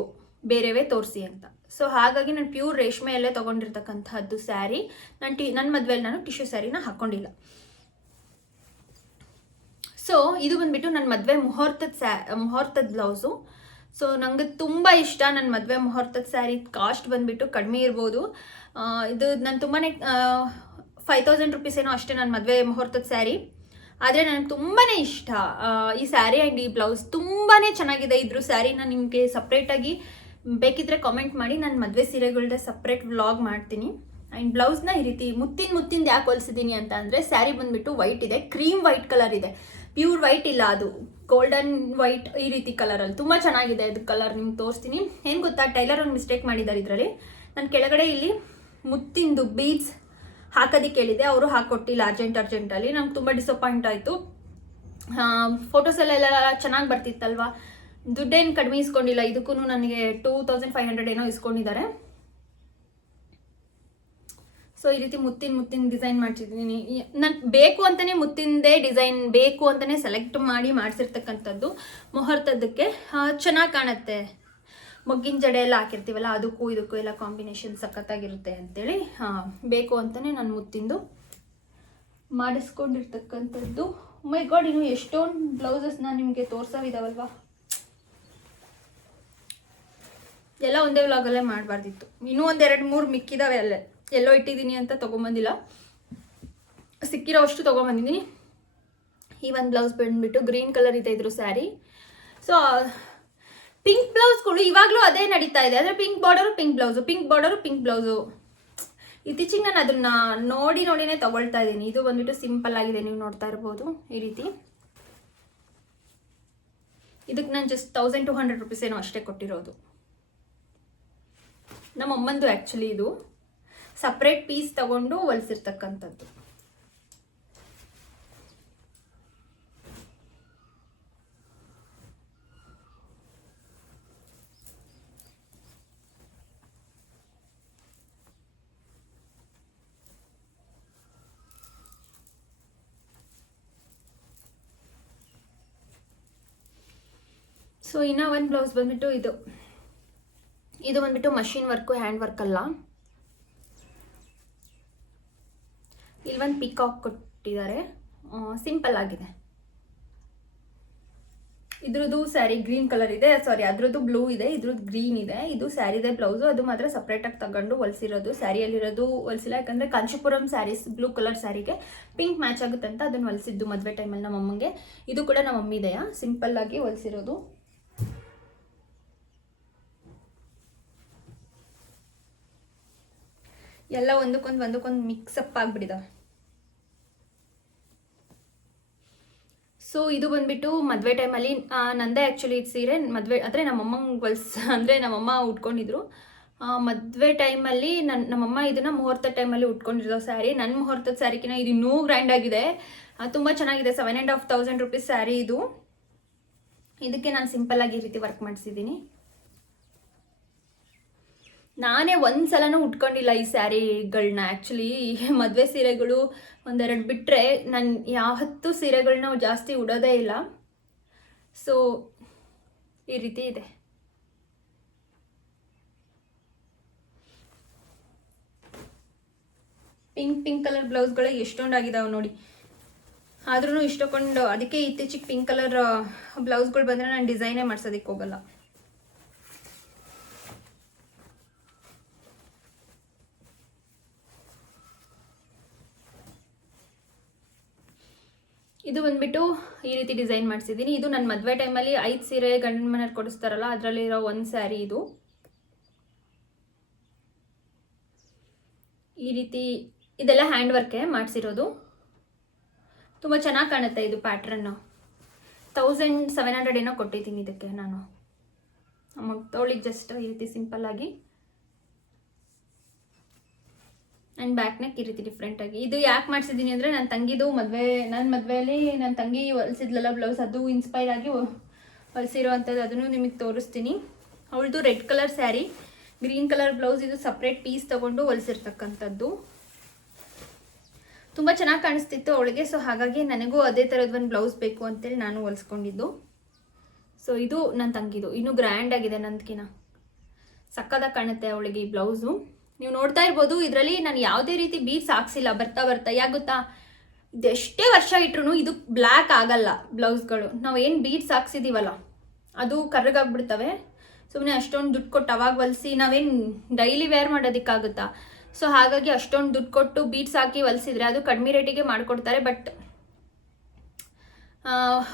ಬೇರೆವೇ ತೋರಿಸಿ ಅಂತ. ಸೊ ಹಾಗಾಗಿ ನಾನು ಪ್ಯೂರ್ ರೇಷ್ಮೆಯಲ್ಲೇ ತೊಗೊಂಡಿರ್ತಕ್ಕಂಥದ್ದು ಸ್ಯಾರಿ ನನ್ನ ಟಿ ನನ್ನ ಮದುವೆಯಲ್ಲಿ ನಾನು ಟಿಶ್ಯೂ ಸ್ಯಾರಿನ ಹಾಕ್ಕೊಂಡಿಲ್ಲ ಸೊ ಇದು ಬಂದ್ಬಿಟ್ಟು ನನ್ನ ಮದುವೆ ಮುಹೂರ್ತದ ಸ್ಯಾ ಮುಹೂರ್ತದ ಬ್ಲೌಸು ಸೊ ನನಗೆ ತುಂಬ ಇಷ್ಟ ನನ್ನ ಮದುವೆ ಮುಹೂರ್ತದ ಸ್ಯಾರಿ ಕಾಸ್ಟ್ ಬಂದುಬಿಟ್ಟು ಕಡಿಮೆ ಇರ್ಬೋದು. ಇದು ನಾನು ತುಂಬಾ ಫೈವ್ ತೌಸಂಡ್ ರುಪೀಸ್ ಏನೋ ಅಷ್ಟೇ ನನ್ನ ಮದುವೆ ಮುಹೂರ್ತದ ಸ್ಯಾರಿ ಆದರೆ ನನಗೆ ತುಂಬಾ ಇಷ್ಟ. ಈ ಸ್ಯಾರಿ ಆ್ಯಂಡ್ ಈ ಬ್ಲೌಸ್ ತುಂಬಾ ಚೆನ್ನಾಗಿದೆ. ಇದ್ರ ಸ್ಯಾರಿನ ನಿಮಗೆ ಸಪ್ರೇಟಾಗಿ ಬೇಕಿದ್ರೆ ಕಾಮೆಂಟ್ ಮಾಡಿ. ನಾನು ಮದುವೆ ಸೀರೆಗಳ್ದೆ ಸಪ್ರೇಟ್ ವ್ಲಾಗ್ ಮಾಡ್ತೀನಿ. ಆ್ಯಂಡ್ ಬ್ಲೌಸ್ನ ಈ ರೀತಿ ಮುತ್ತಿನ ಮುತ್ತಿಂದ ಯಾಕೆ ಹೊಲಿಸಿದ್ದೀನಿ ಅಂತ ಅಂದರೆ, ಸ್ಯಾರಿ ಬಂದುಬಿಟ್ಟು ವೈಟ್ ಇದೆ. ಕ್ರೀಮ್ ವೈಟ್ ಕಲರ್ ಇದೆ. ಪ್ಯೂರ್ ವೈಟ್ ಇಲ್ಲ ಅದು. ಗೋಲ್ಡನ್ ವೈಟ್ ಈ ರೀತಿ ಕಲರಲ್ಲಿ ತುಂಬ ಚೆನ್ನಾಗಿದೆ ಅದು ಕಲರ್ ನಿಮ್ಗೆ ತೋರಿಸ್ತೀನಿ. ಏನು ಗೊತ್ತಾ? ಟೈಲರ್ ಒಂದು ಮಿಸ್ಟೇಕ್ ಮಾಡಿದ್ದಾರೆ ಇದರಲ್ಲಿ. ನಾನು ಕೆಳಗಡೆ ಇಲ್ಲಿ ಮುತ್ತಿಂದು ಬೀಡ್ಸ್ ಹಾಕೋದಕ್ಕೆ ಹೇಳಿದೆ ಅವರು ಹಾಕೊಟ್ಟಿಲ್ಲ ಅರ್ಜೆಂಟ್ ಅರ್ಜೆಂಟಲ್ಲಿ ನಂಗೆ ತುಂಬ ಡಿಸಪಾಯಿಂಟ್ ಆಯಿತು. ಎಲ್ಲ ಚೆನ್ನಾಗಿ ಬರ್ತಿತ್ತಲ್ವಾ? ದುಡ್ಡೇನು ಕಡಿಮೆ ಇಸ್ಕೊಂಡಿಲ್ಲ. ಇದಕ್ಕೂ ನನಗೆ ಟೂ ತೌಸಂಡ್ ಫೈವ್ ಹಂಡ್ರೆಡ್ ಏನೋ ಇಸ್ಕೊಂಡಿದ್ದಾರೆ. ಸೊ ಈ ರೀತಿ ಮುತ್ತಿನ ಮುತ್ತಿನ ಡಿಸೈನ್ ಮಾಡ್ತಿದ್ದೀನಿ. ನಾನು ಬೇಕು ಅಂತಲೇ ಮುತ್ತಿನದೇ ಡಿಸೈನ್ ಬೇಕು ಅಂತಲೇ ಸೆಲೆಕ್ಟ್ ಮಾಡಿ ಮಾಡಿಸಿರ್ತಕ್ಕಂಥದ್ದು ಮುಹೂರ್ತದಕ್ಕೆ ಚೆನ್ನಾಗಿ ಕಾಣುತ್ತೆ. ಮೊಗ್ಗಿನ ಜಡೆ ಎಲ್ಲ ಹಾಕಿರ್ತೀವಲ್ಲ ಅದಕ್ಕೂ ಇದಕ್ಕೂ ಎಲ್ಲ ಕಾಂಬಿನೇಷನ್ ಸಖತ್ತಾಗಿರುತ್ತೆ ಅಂತೇಳಿ ಆ, ಬೇಕು ಅಂತಲೇ ನಾನು ಮುತ್ತಿಂದು ಮಾಡಿಸ್ಕೊಂಡಿರ್ತಕ್ಕಂಥದ್ದು. ಮೈ ಗಾಡ್ ಇನ್ನು ಎಷ್ಟೊಂದು ಬ್ಲೌಸಸ್ನ ನಿಮಗೆ ತೋರ್ಸೋವಿದಾವಲ್ವಾ? ಎಲ್ಲ ಒಂದೇ ವ್ಲಾಗಲ್ಲೇ ಮಾಡಬಾರ್ದಿತ್ತು. ಇನ್ನೂ ಒಂದೆರಡು ಮೂರು ಮಿಕ್ಕಿದಾವೆ ಅಲ್ಲೇ. ಎಲ್ಲೋ ಇಟ್ಟಿದ್ದೀನಿ ಅಂತ ತೊಗೊಂಬಂದಿಲ್ಲ. ಸಿಕ್ಕಿರೋಷ್ಟು ತೊಗೊಂಬಂದಿದ್ದೀನಿ. ಈ ಒಂದು ಬ್ಲೌಸ್ ಬಂದುಬಿಟ್ಟು ಗ್ರೀನ್ ಕಲರ್ ಇದೆ ಇದ್ರು ಸ್ಯಾರಿ ಸೊ ಪಿಂಕ್ ಬ್ಲೌಸ್ಗಳು ಇವಾಗಲೂ ಅದೇ ನಡೀತಾ ಇದೆ. ಅಂದರೆ pink border pink blouse pink border pink blouse ಇತ್ತೀಚಿಗೆ ನಾನು ಅದನ್ನ ನೋಡಿ ನೋಡಿನೇ ತಗೊಳ್ತಾ ಇದ್ದೀನಿ. ಇದು ಬಂದ್ಬಿಟ್ಟು ಸಿಂಪಲ್ ಆಗಿದೆ, ನೀವು ನೋಡ್ತಾ ಇರ್ಬೋದು ಈ ರೀತಿ. ಇದಕ್ಕೆ ನಾನು just thousand two hundred rupees ಏನೋ ಅಷ್ಟೇ ಕೊಟ್ಟಿರೋದು. ನಮ್ಮಮ್ಮಂದು ಆ್ಯಕ್ಚುಲಿ ಇದು. ಸಪ್ರೇಟ್ ಪೀಸ್ ತಗೊಂಡು ಹೊಲಿಸಿರ್ತಕ್ಕಂಥದ್ದು. ಸೊ ಇನ್ನೂ ಒಂದು ಬ್ಲೌಸ್ ಬಂದ್ಬಿಟ್ಟು ಇದು. ಇದು ಬಂದ್ಬಿಟ್ಟು ಮಷಿನ್ ವರ್ಕು ಹ್ಯಾಂಡ್ ವರ್ಕ್ ಅಲ್ಲ. ಇಲ್ಲಿ ಒಂದು ಪಿಕಾಕ್ ಕೊಟ್ಟಿದ್ದಾರೆ. ಸಿಂಪಲ್ ಆಗಿದೆ. ಇದ್ರದ್ದು ಸ್ಯಾರಿ ಗ್ರೀನ್ ಕಲರ್ ಇದೆ. ಸಾರಿ ಅದ್ರದ್ದು ಬ್ಲೂ ಇದೆ, ಇದ್ರದ್ದು ಗ್ರೀನ್ ಇದೆ. ಇದು ಸ್ಯಾರಿದೆ ಬ್ಲೌಸು ಅದು ಮಾತ್ರ ಸಪ್ರೇಟಾಗಿ ತಗೊಂಡು ಹೊಲಿಸಿರೋದು. ಸ್ಯಾರಿಯಲ್ಲಿರೋದು ಹೊಲಿಸಿಲ್ಲ, ಯಾಕಂದರೆ ಕಾಂಚಿಪುರಂ ಸ್ಯಾರೀಸ್ ಬ್ಲೂ ಕಲರ್ ಸ್ಯಾರಿಗೆ ಪಿಂಕ್ ಮ್ಯಾಚ್ ಆಗುತ್ತೆ ಅಂತ ಅದನ್ನು ಹೊಲಿಸಿದ್ದು ಮದುವೆ ಟೈಮಲ್ಲಿ ನಮ್ಮ ಅಮ್ಮಂಗೆ ಇದು ಕೂಡ ನಮ್ಮ ಸಿಂಪಲ್ಲಾಗಿ ಹೊಲಿಸಿರೋದು. ಎಲ್ಲ ಒಂದಕ್ಕೊಂದು ಒಂದಕ್ಕೊಂದು ಮಿಕ್ಸಪ್ ಆಗಿಬಿಟ್ಟಿದಾವೆ. ಸೊ ಇದು ಬಂದ್ಬಿಟ್ಟು ಮದುವೆ ಟೈಮಲ್ಲಿ ನಂದೇ ಆ್ಯಕ್ಚುಲಿ ಇದು ಸೀರೆ ಮದುವೆ ಅಂದರೆ ನಮ್ಮಮ್ಮಂಗೆ ಹೊಲ್ಸ್, ಅಂದರೆ ನಮ್ಮಮ್ಮ ಉಟ್ಕೊಂಡಿದ್ರು. ಮದುವೆ ಟೈಮಲ್ಲಿ ನನ್ನ ನಮ್ಮಮ್ಮ ಇದನ್ನು ಮುಹೂರ್ತ ಟೈಮಲ್ಲಿ ಉಟ್ಕೊಂಡಿರೋ ಸ್ಯಾರಿ ನನ್ನ ಮುಹೂರ್ತದ ಸ್ಯಾರಿಕಿನ ಇದು ಇನ್ನೂ ಗ್ರ್ಯಾಂಡ್ ಆಗಿದೆ. ತುಂಬ ಚೆನ್ನಾಗಿದೆ seven and half thousand rupees sari ಇದು. ಇದಕ್ಕೆ ನಾನು ಸಿಂಪಲ್ ಆಗಿ ಈ ರೀತಿ ವರ್ಕ್ ಮಾಡಿಸಿದ್ದೀನಿ. ನಾನೇ ಒಂದು ಸಲನೂ ಉಟ್ಕೊಂಡಿಲ್ಲ ಈ ಸ್ಯಾರಿಗಳನ್ನ ಆ್ಯಕ್ಚುಲಿ ಮದುವೆ ಸೀರೆಗಳು ಒಂದೆರಡು ಬಿಟ್ಟರೆ ನಾನು ಯಾವತ್ತೂ ಸೀರೆಗಳನ್ನ ಜಾಸ್ತಿ ಉಡೋದೇ ಇಲ್ಲ. ಸೊ ಈ ರೀತಿ ಇದೆ. ಪಿಂಕ್ ಪಿಂಕ್ ಕಲರ್ ಬ್ಲೌಸ್ಗಳೇ ಎಷ್ಟೊಂದಾಗಿದ್ದಾವೆ ನೋಡಿ. ಆದ್ರೂ ಇಷ್ಟಕೊಂಡು ಅದಕ್ಕೆ ಇತ್ತೀಚೆಗೆ ಪಿಂಕ್ ಕಲರ್ ಬ್ಲೌಸ್ಗಳು ಬಂದರೆ ನಾನು ಡಿಸೈನೇ ಮಾಡ್ಸೋದಕ್ಕೆ ಹೋಗಲ್ಲ ಇದು ಬಂದ್ಬಿಟ್ಟು ಈ ರೀತಿ ಡಿಸೈನ್ ಮಾಡಿಸಿದ್ದೀನಿ. ಇದು ನನ್ನ ಮದುವೆ ಟೈಮಲ್ಲಿ ಐದು ಸೀರೆ ಗಂಡನ ಮನೆಯವ್ರು ಕೊಡಿಸ್ತಾರಲ್ಲ, ಅದರಲ್ಲಿರೋ ಒಂದು ಸ್ಯಾರಿ ಇದು. ಈ ರೀತಿ ಇದೆಲ್ಲ ಹ್ಯಾಂಡ್ ವರ್ಕೆ ಮಾಡಿಸಿರೋದು. ತುಂಬ ಚೆನ್ನಾಗಿ ಕಾಣುತ್ತೆ ಇದು ಪ್ಯಾಟ್ರನ್ನು ತೌಸಂಡ್ ಸೆವೆನ್ ಹಂಡ್ರೆಡ್ ಏನೋ ಕೊಟ್ಟಿದ್ದೀನಿ ಇದಕ್ಕೆ ನಾನು. ತೋಳಿಗೆ ಜಸ್ಟ್ ಈ ರೀತಿ ಸಿಂಪಲ್ ಆಗಿ ಆ್ಯಂಡ್ ಬ್ಯಾಕ್ ನೆಕ್ ರೀತಿ ಡಿಫ್ರೆಂಟ್ ಆಗಿ. ಇದು ಯಾಕೆ ಮಾಡಿಸಿದ್ದೀನಿ ಅಂದರೆ ನನ್ನ ತಂಗಿದು ಮದುವೆ ನನ್ನ ಮದುವೆಯಲ್ಲಿ ನನ್ನ ತಂಗಿ ಹೊಲಿಸಿದ್ಲಲ್ಲ ಬ್ಲೌಸ್ ಅದು ಇನ್ಸ್ಪೈರ್ ಆಗಿ ಹೊಲಿಸಿರೋ ಅಂಥದ್ದು ಅದನ್ನು ನಿಮಗೆ ತೋರಿಸ್ತೀನಿ. ಅವಳದು red colour sari green colour blouse ಇದು ಸಪ್ರೇಟ್ ಪೀಸ್ ತೊಗೊಂಡು ಹೊಲಿಸಿರ್ತಕ್ಕಂಥದ್ದು. ತುಂಬ ಚೆನ್ನಾಗಿ ಕಾಣಿಸ್ತಿತ್ತು ಅವಳಿಗೆ ಸೊ ಹಾಗಾಗಿ ನನಗೂ ಅದೇ ಥರದ ಒಂದು ಬ್ಲೌಸ್ ಬೇಕು ಅಂತೇಳಿ ನಾನು ಹೊಲಿಸ್ಕೊಂಡಿದ್ದು. ಸೊ ಇದು ನನ್ನ ತಂಗಿದು. ಇನ್ನೂ ಗ್ರ್ಯಾಂಡ್ ಆಗಿದೆ ನಂದಕಿನ. ಸಕ್ಕದಾಗಿ ಕಾಣುತ್ತೆ ಅವಳಿಗೆ ಈ ಬ್ಲೌಸು ನೀವು ನೋಡ್ತಾ ಇರ್ಬೋದು, ಇದರಲ್ಲಿ ನಾನು ಯಾವುದೇ ರೀತಿ ಬೀಡ್ಸ್ ಹಾಕ್ಸಿಲ್ಲ, ಬರ್ತಾ ಬರ್ತಾ. ಯಾಕೆ ಗೊತ್ತಾ? ಇದೆಷ್ಟೇ ವರ್ಷ ಇಟ್ರು ಇದು ಬ್ಲ್ಯಾಕ್ ಆಗಲ್ಲ ಬ್ಲೌಸ್ಗಳು. ನಾವು ಏನು ಬೀಡ್ಸ್ ಹಾಕ್ಸಿದ್ದೀವಲ್ಲ ಅದು ಕರ್ರಗಾಗ್ಬಿಡ್ತವೆ ಸುಮ್ಮನೆ ಅಷ್ಟೊಂದು ದುಡ್ಡು ಕೊಟ್ಟು ಅವಾಗ ಹೊಲಿಸಿ, ನಾವೇನು ಡೈಲಿ ವೇರ್ ಮಾಡೋದಕ್ಕಾಗುತ್ತಾ? ಸೊ ಹಾಗಾಗಿ ಅಷ್ಟೊಂದು ದುಡ್ಡು ಕೊಟ್ಟು ಬೀಟ್ಸ್ ಹಾಕಿ ಹೊಲಿಸಿದ್ರೆ ಅದು ಕಡಿಮೆ ರೇಟಿಗೆ ಮಾಡಿಕೊಡ್ತಾರೆ ಬಟ್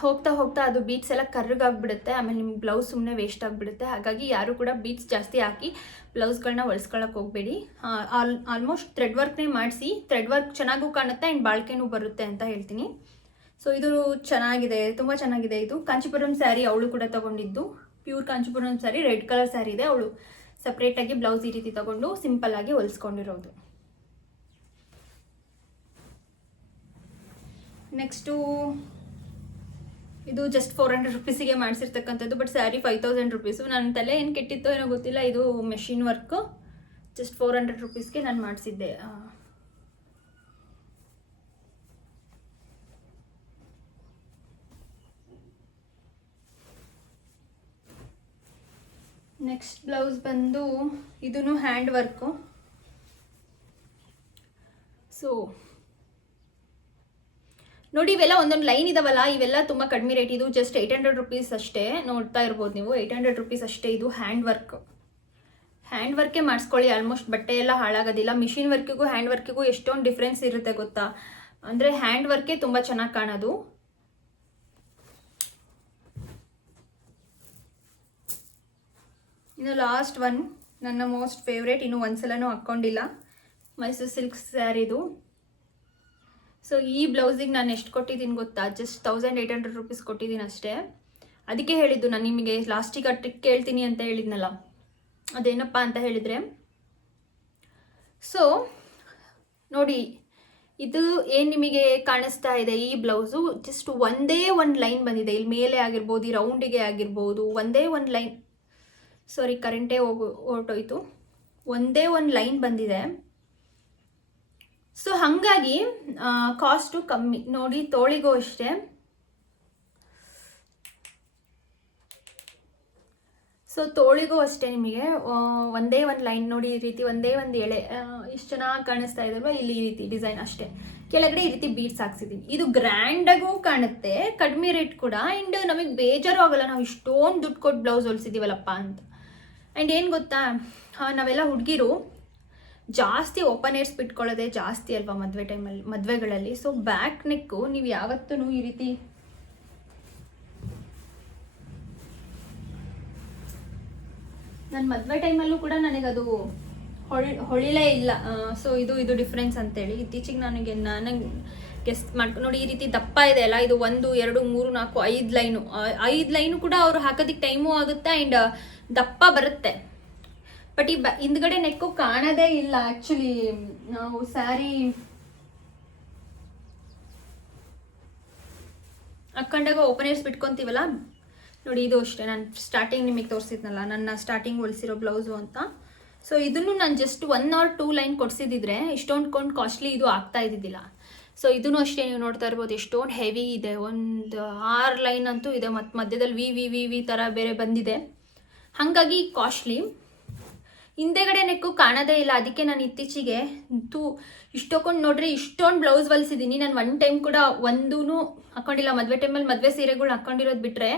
ಹೋಗ್ತಾ ಹೋಗ್ತಾ ಅದು ಬೀಟ್ಸ್ ಎಲ್ಲ ಕರ್ರಗಾಗ್ಬಿಡುತ್ತೆ. ಆಮೇಲೆ ನಿಮ್ಮ ಬ್ಲೌಸ್ ಸುಮ್ಮನೆ ವೇಸ್ಟ್ ಆಗಿಬಿಡುತ್ತೆ. ಹಾಗಾಗಿ ಯಾರು ಕೂಡ ಬೀಟ್ಸ್ ಜಾಸ್ತಿ ಹಾಕಿ ಬ್ಲೌಸ್ಗಳನ್ನ ಹೊಲ್ಸ್ಕೊಳಕ್ಕೆ ಹೋಗಬೇಡಿ. ಆಲ್ ಆಲ್ಮೋಸ್ಟ್ ಥ್ರೆಡ್ ವರ್ಕ್ನೇ ಮಾಡಿಸಿ ಥ್ರೆಡ್ ವರ್ಕ್ ಚೆನ್ನಾಗೂ ಕಾಣುತ್ತೆ ಆ್ಯಂಡ್ ಬಾಳ್ಕೆನೂ ಬರುತ್ತೆ ಅಂತ ಹೇಳ್ತೀನಿ. ಸೊ ಇದು ಚೆನ್ನಾಗಿದೆ, ತುಂಬ ಚೆನ್ನಾಗಿದೆ ಇದು. ಕಾಂಚಿಪುರಂ ಸ್ಯಾರಿ ಅವಳು ಕೂಡ ತಗೊಂಡಿದ್ದು. Pure Kanchipuram sari red colour sari ಇದೆ. ಅವಳು ಸಪ್ರೇಟಾಗಿ ಬ್ಲೌಸ್ ಈ ರೀತಿ ತಗೊಂಡು ಸಿಂಪಲ್ಲಾಗಿ ಹೊಲಿಸ್ಕೊಂಡಿರೋದು. ನೆಕ್ಸ್ಟು ಇದು ಜಸ್ಟ್ ಫೋರ್ ಹಂಡ್ರೆಡ್ ರುಪೀಸಿಗೆ ಮಾಡಿಸಿರ್ತಕ್ಕಂಥದ್ದು but sari five thousand rupees ನನ್ನ ತಲೆ ಏನು ಕೆಟ್ಟಿತ್ತೋ ಏನೋ ಗೊತ್ತಿಲ್ಲ, ಇದು machine work just four hundred ರುಪೀಸ್ಗೆ ನಾನು ಮಾಡಿಸಿದ್ದೆ. ನೆಕ್ಸ್ಟ್ ಬ್ಲೌಸ್ ಬಂದು ಇದೂ ಹ್ಯಾಂಡ್ ವರ್ಕು ಸೊ ನೋಡಿ, ಇವೆಲ್ಲ ಒಂದೊಂದು ಲೈನ್ ಇದಾವಲ್ಲ, ಇವೆಲ್ಲ ತುಂಬ ಕಡಿಮೆ ರೇಟ್ ಇದು ಜಸ್ಟ್ ಏಯ್ಟ್ ಹಂಡ್ರೆಡ್ ರುಪೀಸ್ ಅಷ್ಟೇ. ನೋಡ್ತಾ ಇರ್ಬೋದು ನೀವು ಏಟ್ ಹಂಡ್ರೆಡ್ ರುಪೀಸ್ ಅಷ್ಟೇ ಇದು ಹ್ಯಾಂಡ್ ವರ್ಕ್ ಹ್ಯಾಂಡ್ ವರ್ಕೇ ಮಾಡಿಸ್ಕೊಳ್ಳಿ ಆಲ್ಮೋಸ್ಟ್ ಬಟ್ಟೆ ಎಲ್ಲ ಹಾಳಾಗೋದಿಲ್ಲ. ಮಿಷಿನ್ ವರ್ಕಿಗೂ ಹ್ಯಾಂಡ್ ವರ್ಕಿಗೂ ಎಷ್ಟೊಂದು ಡಿಫ್ರೆನ್ಸ್ ಇರುತ್ತೆ ಗೊತ್ತಾ? ಅಂದರೆ ಹ್ಯಾಂಡ್ ವರ್ಕೇ ತುಂಬ ಚೆನ್ನಾಗಿ ಕಾಣೋದು. ಇನ್ನು ಲಾಸ್ಟ್ ಒನ್ ನನ್ನ ಮೋಸ್ಟ್ ಫೇವ್ರೇಟ್ ಇನ್ನು ಒಂದ್ಸಲನೂ ಹಾಕ್ಕೊಂಡಿಲ್ಲ. ಮೈಸೂರು ಸಿಲ್ಕ್ ಸ್ಯಾರಿದು ಸೊ ಈ ಬ್ಲೌಸಿಗೆ ನಾನು ಎಷ್ಟು ಕೊಟ್ಟಿದ್ದೀನಿ ಗೊತ್ತಾ? Just thousand eight hundred rupees ಕೊಟ್ಟಿದ್ದೀನಿ ಅಷ್ಟೇ. ಅದಕ್ಕೆ ಹೇಳಿದ್ದು, ನಾನು ನಿಮಗೆ ಲಾಸ್ಟಿಗೆ ಆ ಟ್ರಿಕ್ ಕೇಳ್ತೀನಿ ಅಂತ ಹೇಳಿದ್ನಲ್ಲ. ಅದೇನಪ್ಪ ಅಂತ ಹೇಳಿದರೆ ಸೊ ನೋಡಿ, ಇದು ಏನು ನಿಮಗೆ ಕಾಣಿಸ್ತಾ ಇದೆ? ಈ ಬ್ಲೌಸು ಜಸ್ಟ್ ಒಂದೇ ಒಂದು ಲೈನ್ ಬಂದಿದೆ. ಇಲ್ಲಿ ಮೇಲೆ ಆಗಿರ್ಬೋದು, ಈ ರೌಂಡಿಗೆ ಆಗಿರ್ಬೋದು, ಒಂದೇ ಒಂದು ಲೈನ್ ಸಾರಿ ಕರೆಂಟೇ ಹೋಗು ಹೊರಟೋಯ್ತು ಒಂದೇ ಒಂದು ಲೈನ್ ಬಂದಿದೆ. ಸೊ ಹಾಗಾಗಿ ಕಾಸ್ಟು ಕಮ್ಮಿ. ನೋಡಿ, ತೋಳಿಗೂ ಅಷ್ಟೇ ಸೊ ತೋಳಿಗೂ ಅಷ್ಟೇ ನಿಮಗೆ. ಒಂದೇ ಒಂದು ಲೈನ್ ನೋಡಿ, ಈ ರೀತಿ ಒಂದೇ ಒಂದು ಎಳೆ ಇಷ್ಟು ಚೆನ್ನಾಗಿ ಕಾಣಿಸ್ತಾ ಇದಲ್ವ ಇಲ್ಲಿ ಈ ರೀತಿ ಡಿಸೈನ್ ಅಷ್ಟೇ. ಕೆಳಗಡೆ ಈ ರೀತಿ ಬೀಟ್ಸ್ ಹಾಕ್ಸಿದ್ದೀನಿ ಇದು ಗ್ರ್ಯಾಂಡಾಗೂ ಕಾಣುತ್ತೆ. ಕಡಿಮೆ ರೇಟ್ ಕೂಡ. ಆ್ಯಂಡ್ ನಮಗೆ ಬೇಜಾರು ಆಗಲ್ಲ ನಾವು ಇಷ್ಟೊಂದು ದುಡ್ಡು ಕೊಟ್ಟು ಬ್ಲೌಸ್ ಹೊಲಿಸಿದ್ದೀವಲ್ಲಪ್ಪ ಅಂತ. ಆ್ಯಂಡ್ ಏನು ಗೊತ್ತಾ? ನಾವೆಲ್ಲ ಹುಡುಗಿರು. ಜಾಸ್ತಿ ಓಪನ್ ಏರ್ಸ್ ಬಿಟ್ಕೊಳ್ಳೋದೇ ಜಾಸ್ತಿ ಅಲ್ವಾ ಮದುವೆ ಟೈಮಲ್ಲಿ ಮದುವೆಗಳಲ್ಲಿ? ಸೊ ಬ್ಯಾಕ್ ನೆಕ್ಕು ನೀವು ಯಾವತ್ತೂ ಈ ರೀತಿ ನನ್ನ ಮದುವೆ ಟೈಮಲ್ಲೂ ಕೂಡ ನನಗದು ಹೊಳಿ, ಹೊಳಿಲೇ ಇಲ್ಲ. ಸೊ ಇದು ಇದು ಡಿಫ್ರೆನ್ಸ್ ಅಂತೇಳಿ. ಇತ್ತೀಚೆಗೆ ನನಗೆ ನನಗೆ ಗೆಸ್ಟ್ ಮಾಡ್ಕೊ, ನೋಡಿ, ಈ ರೀತಿ ದಪ್ಪ ಇದೆ ಅಲ್ಲ? ಇದು ಒಂದು, ಎರಡು, ಮೂರು, ನಾಲ್ಕು, ಐದು ಲೈನು ಐದು ಲೈನು ಕೂಡ ಅವ್ರು ಹಾಕೋದಕ್ಕೆ ಟೈಮು ಆಗುತ್ತೆ ಆ್ಯಂಡ್ ದಪ್ಪ ಬರುತ್ತೆ. ಬಟ್ ಈ ಬ, ಹಿಂದ್ಗಡೆ ನೆಕ್ಕು ಕಾಣೋದೇ ಇಲ್ಲ ಆ್ಯಕ್ಚುಲಿ ನಾವು ಸ್ಯಾರಿ ಹಾಕೊಂಡಾಗ ಓಪನ್ ಏರ್ಸ್ ಬಿಟ್ಕೊಂತೀವಲ್ಲ? ನೋಡಿ ಇದು ಅಷ್ಟೇ, ನಾನು ಸ್ಟಾರ್ಟಿಂಗ್ ನಿಮಗೆ ತೋರಿಸಿದ್ನಲ್ಲ, ನನ್ನ ಸ್ಟಾರ್ಟಿಂಗ್ ಹೊಲಿಸಿರೋ ಬ್ಲೌಸು ಅಂತ. ಸೊ ಇದನ್ನು ನಾನು just one or two line ಕೊಡಿಸಿದ್ರೆ ಇಷ್ಟೊಂದು ಕೊಂಡು ಕಾಸ್ಟ್ಲಿ ಇದು ಆಗ್ತಾ ಇದ್ದಿದ್ದಿಲ್ಲ. ಸೊ ಇದನ್ನು ಅಷ್ಟೇ ನೀವು ನೋಡ್ತಾ ಇರ್ಬೋದು, ಎಷ್ಟೊಂದು ಹೆವಿ ಇದೆ. ಒಂದು ಆರು ಲೈನ್ ಅಂತೂ ಇದೆ ಮತ್ತು ಮಧ್ಯದಲ್ಲಿ ವಿ ವಿ ವಿ ವಿ ಥರ ಬೇರೆ ಬಂದಿದೆ. ಹಾಗಾಗಿ ಕಾಸ್ಟ್ಲಿ ಹಿಂದೆಗಡೆ ನೆಕ್ಕು ಕಾಣೋದೇ ಇಲ್ಲ. ಅದಕ್ಕೆ ನಾನು ಇತ್ತೀಚೆಗೆ ತೂ ಇಷ್ಟೊಕೊಂಡು ನೋಡ್ರಿ, ಇಷ್ಟೊಂದು ಬ್ಲೌಸ್ ಹೊಲಿಸಿದ್ದೀನಿ ನಾನು ಒನ್ ಟೈಮ್ ಕೂಡ ಒಂದೂ ಹಾಕೊಂಡಿಲ್ಲ. ಮದುವೆ ಟೈಮಲ್ಲಿ ಮದುವೆ ಸೀರೆಗಳು ಹಾಕೊಂಡಿರೋದು ಬಿಟ್ಟರೆ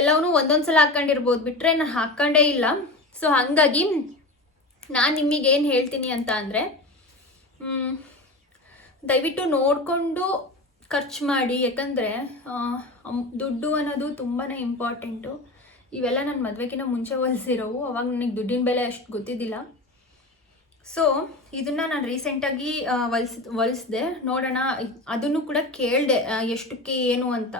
ಎಲ್ಲವೂ ಒಂದೊಂದು ಸಲ ಹಾಕೊಂಡಿರ್ಬೋದು. ಬಿಟ್ಟರೆ ನಾನು ಹಾಕ್ಕೊಂಡೇ ಇಲ್ಲ. ಸೊ ಹಾಗಾಗಿ ನಾನು ನಿಮಗೆ ಏನು ಹೇಳ್ತೀನಿ ಅಂತ ಅಂದರೆ ದಯವಿಟ್ಟು ನೋಡಿಕೊಂಡು ಖರ್ಚು ಮಾಡಿ. ಯಾಕಂದರೆ ದುಡ್ಡು ಅನ್ನೋದು ತುಂಬಾ ಇಂಪಾರ್ಟೆಂಟು ಇವೆಲ್ಲ ನನ್ನ ಮದುವೆಗಿಂತ ಮುಂಚೆ ಹೊಲಿಸಿರೋವು, ಅವಾಗ ನನಗೆ ದುಡ್ಡಿನ ಬೆಲೆ ಅಷ್ಟು ಗೊತ್ತಿದ್ದಿಲ್ಲ. ಸೊ ಇದನ್ನು ನಾನು ರೀಸೆಂಟಾಗಿ ಹೊಲ್ಸ್, ಹೊಲಿಸ್ದೆ. ನೋಡೋಣ, ಅದನ್ನು ಕೂಡ ಕೇಳಿದೆ ಎಷ್ಟಕ್ಕೆ ಏನು ಅಂತ.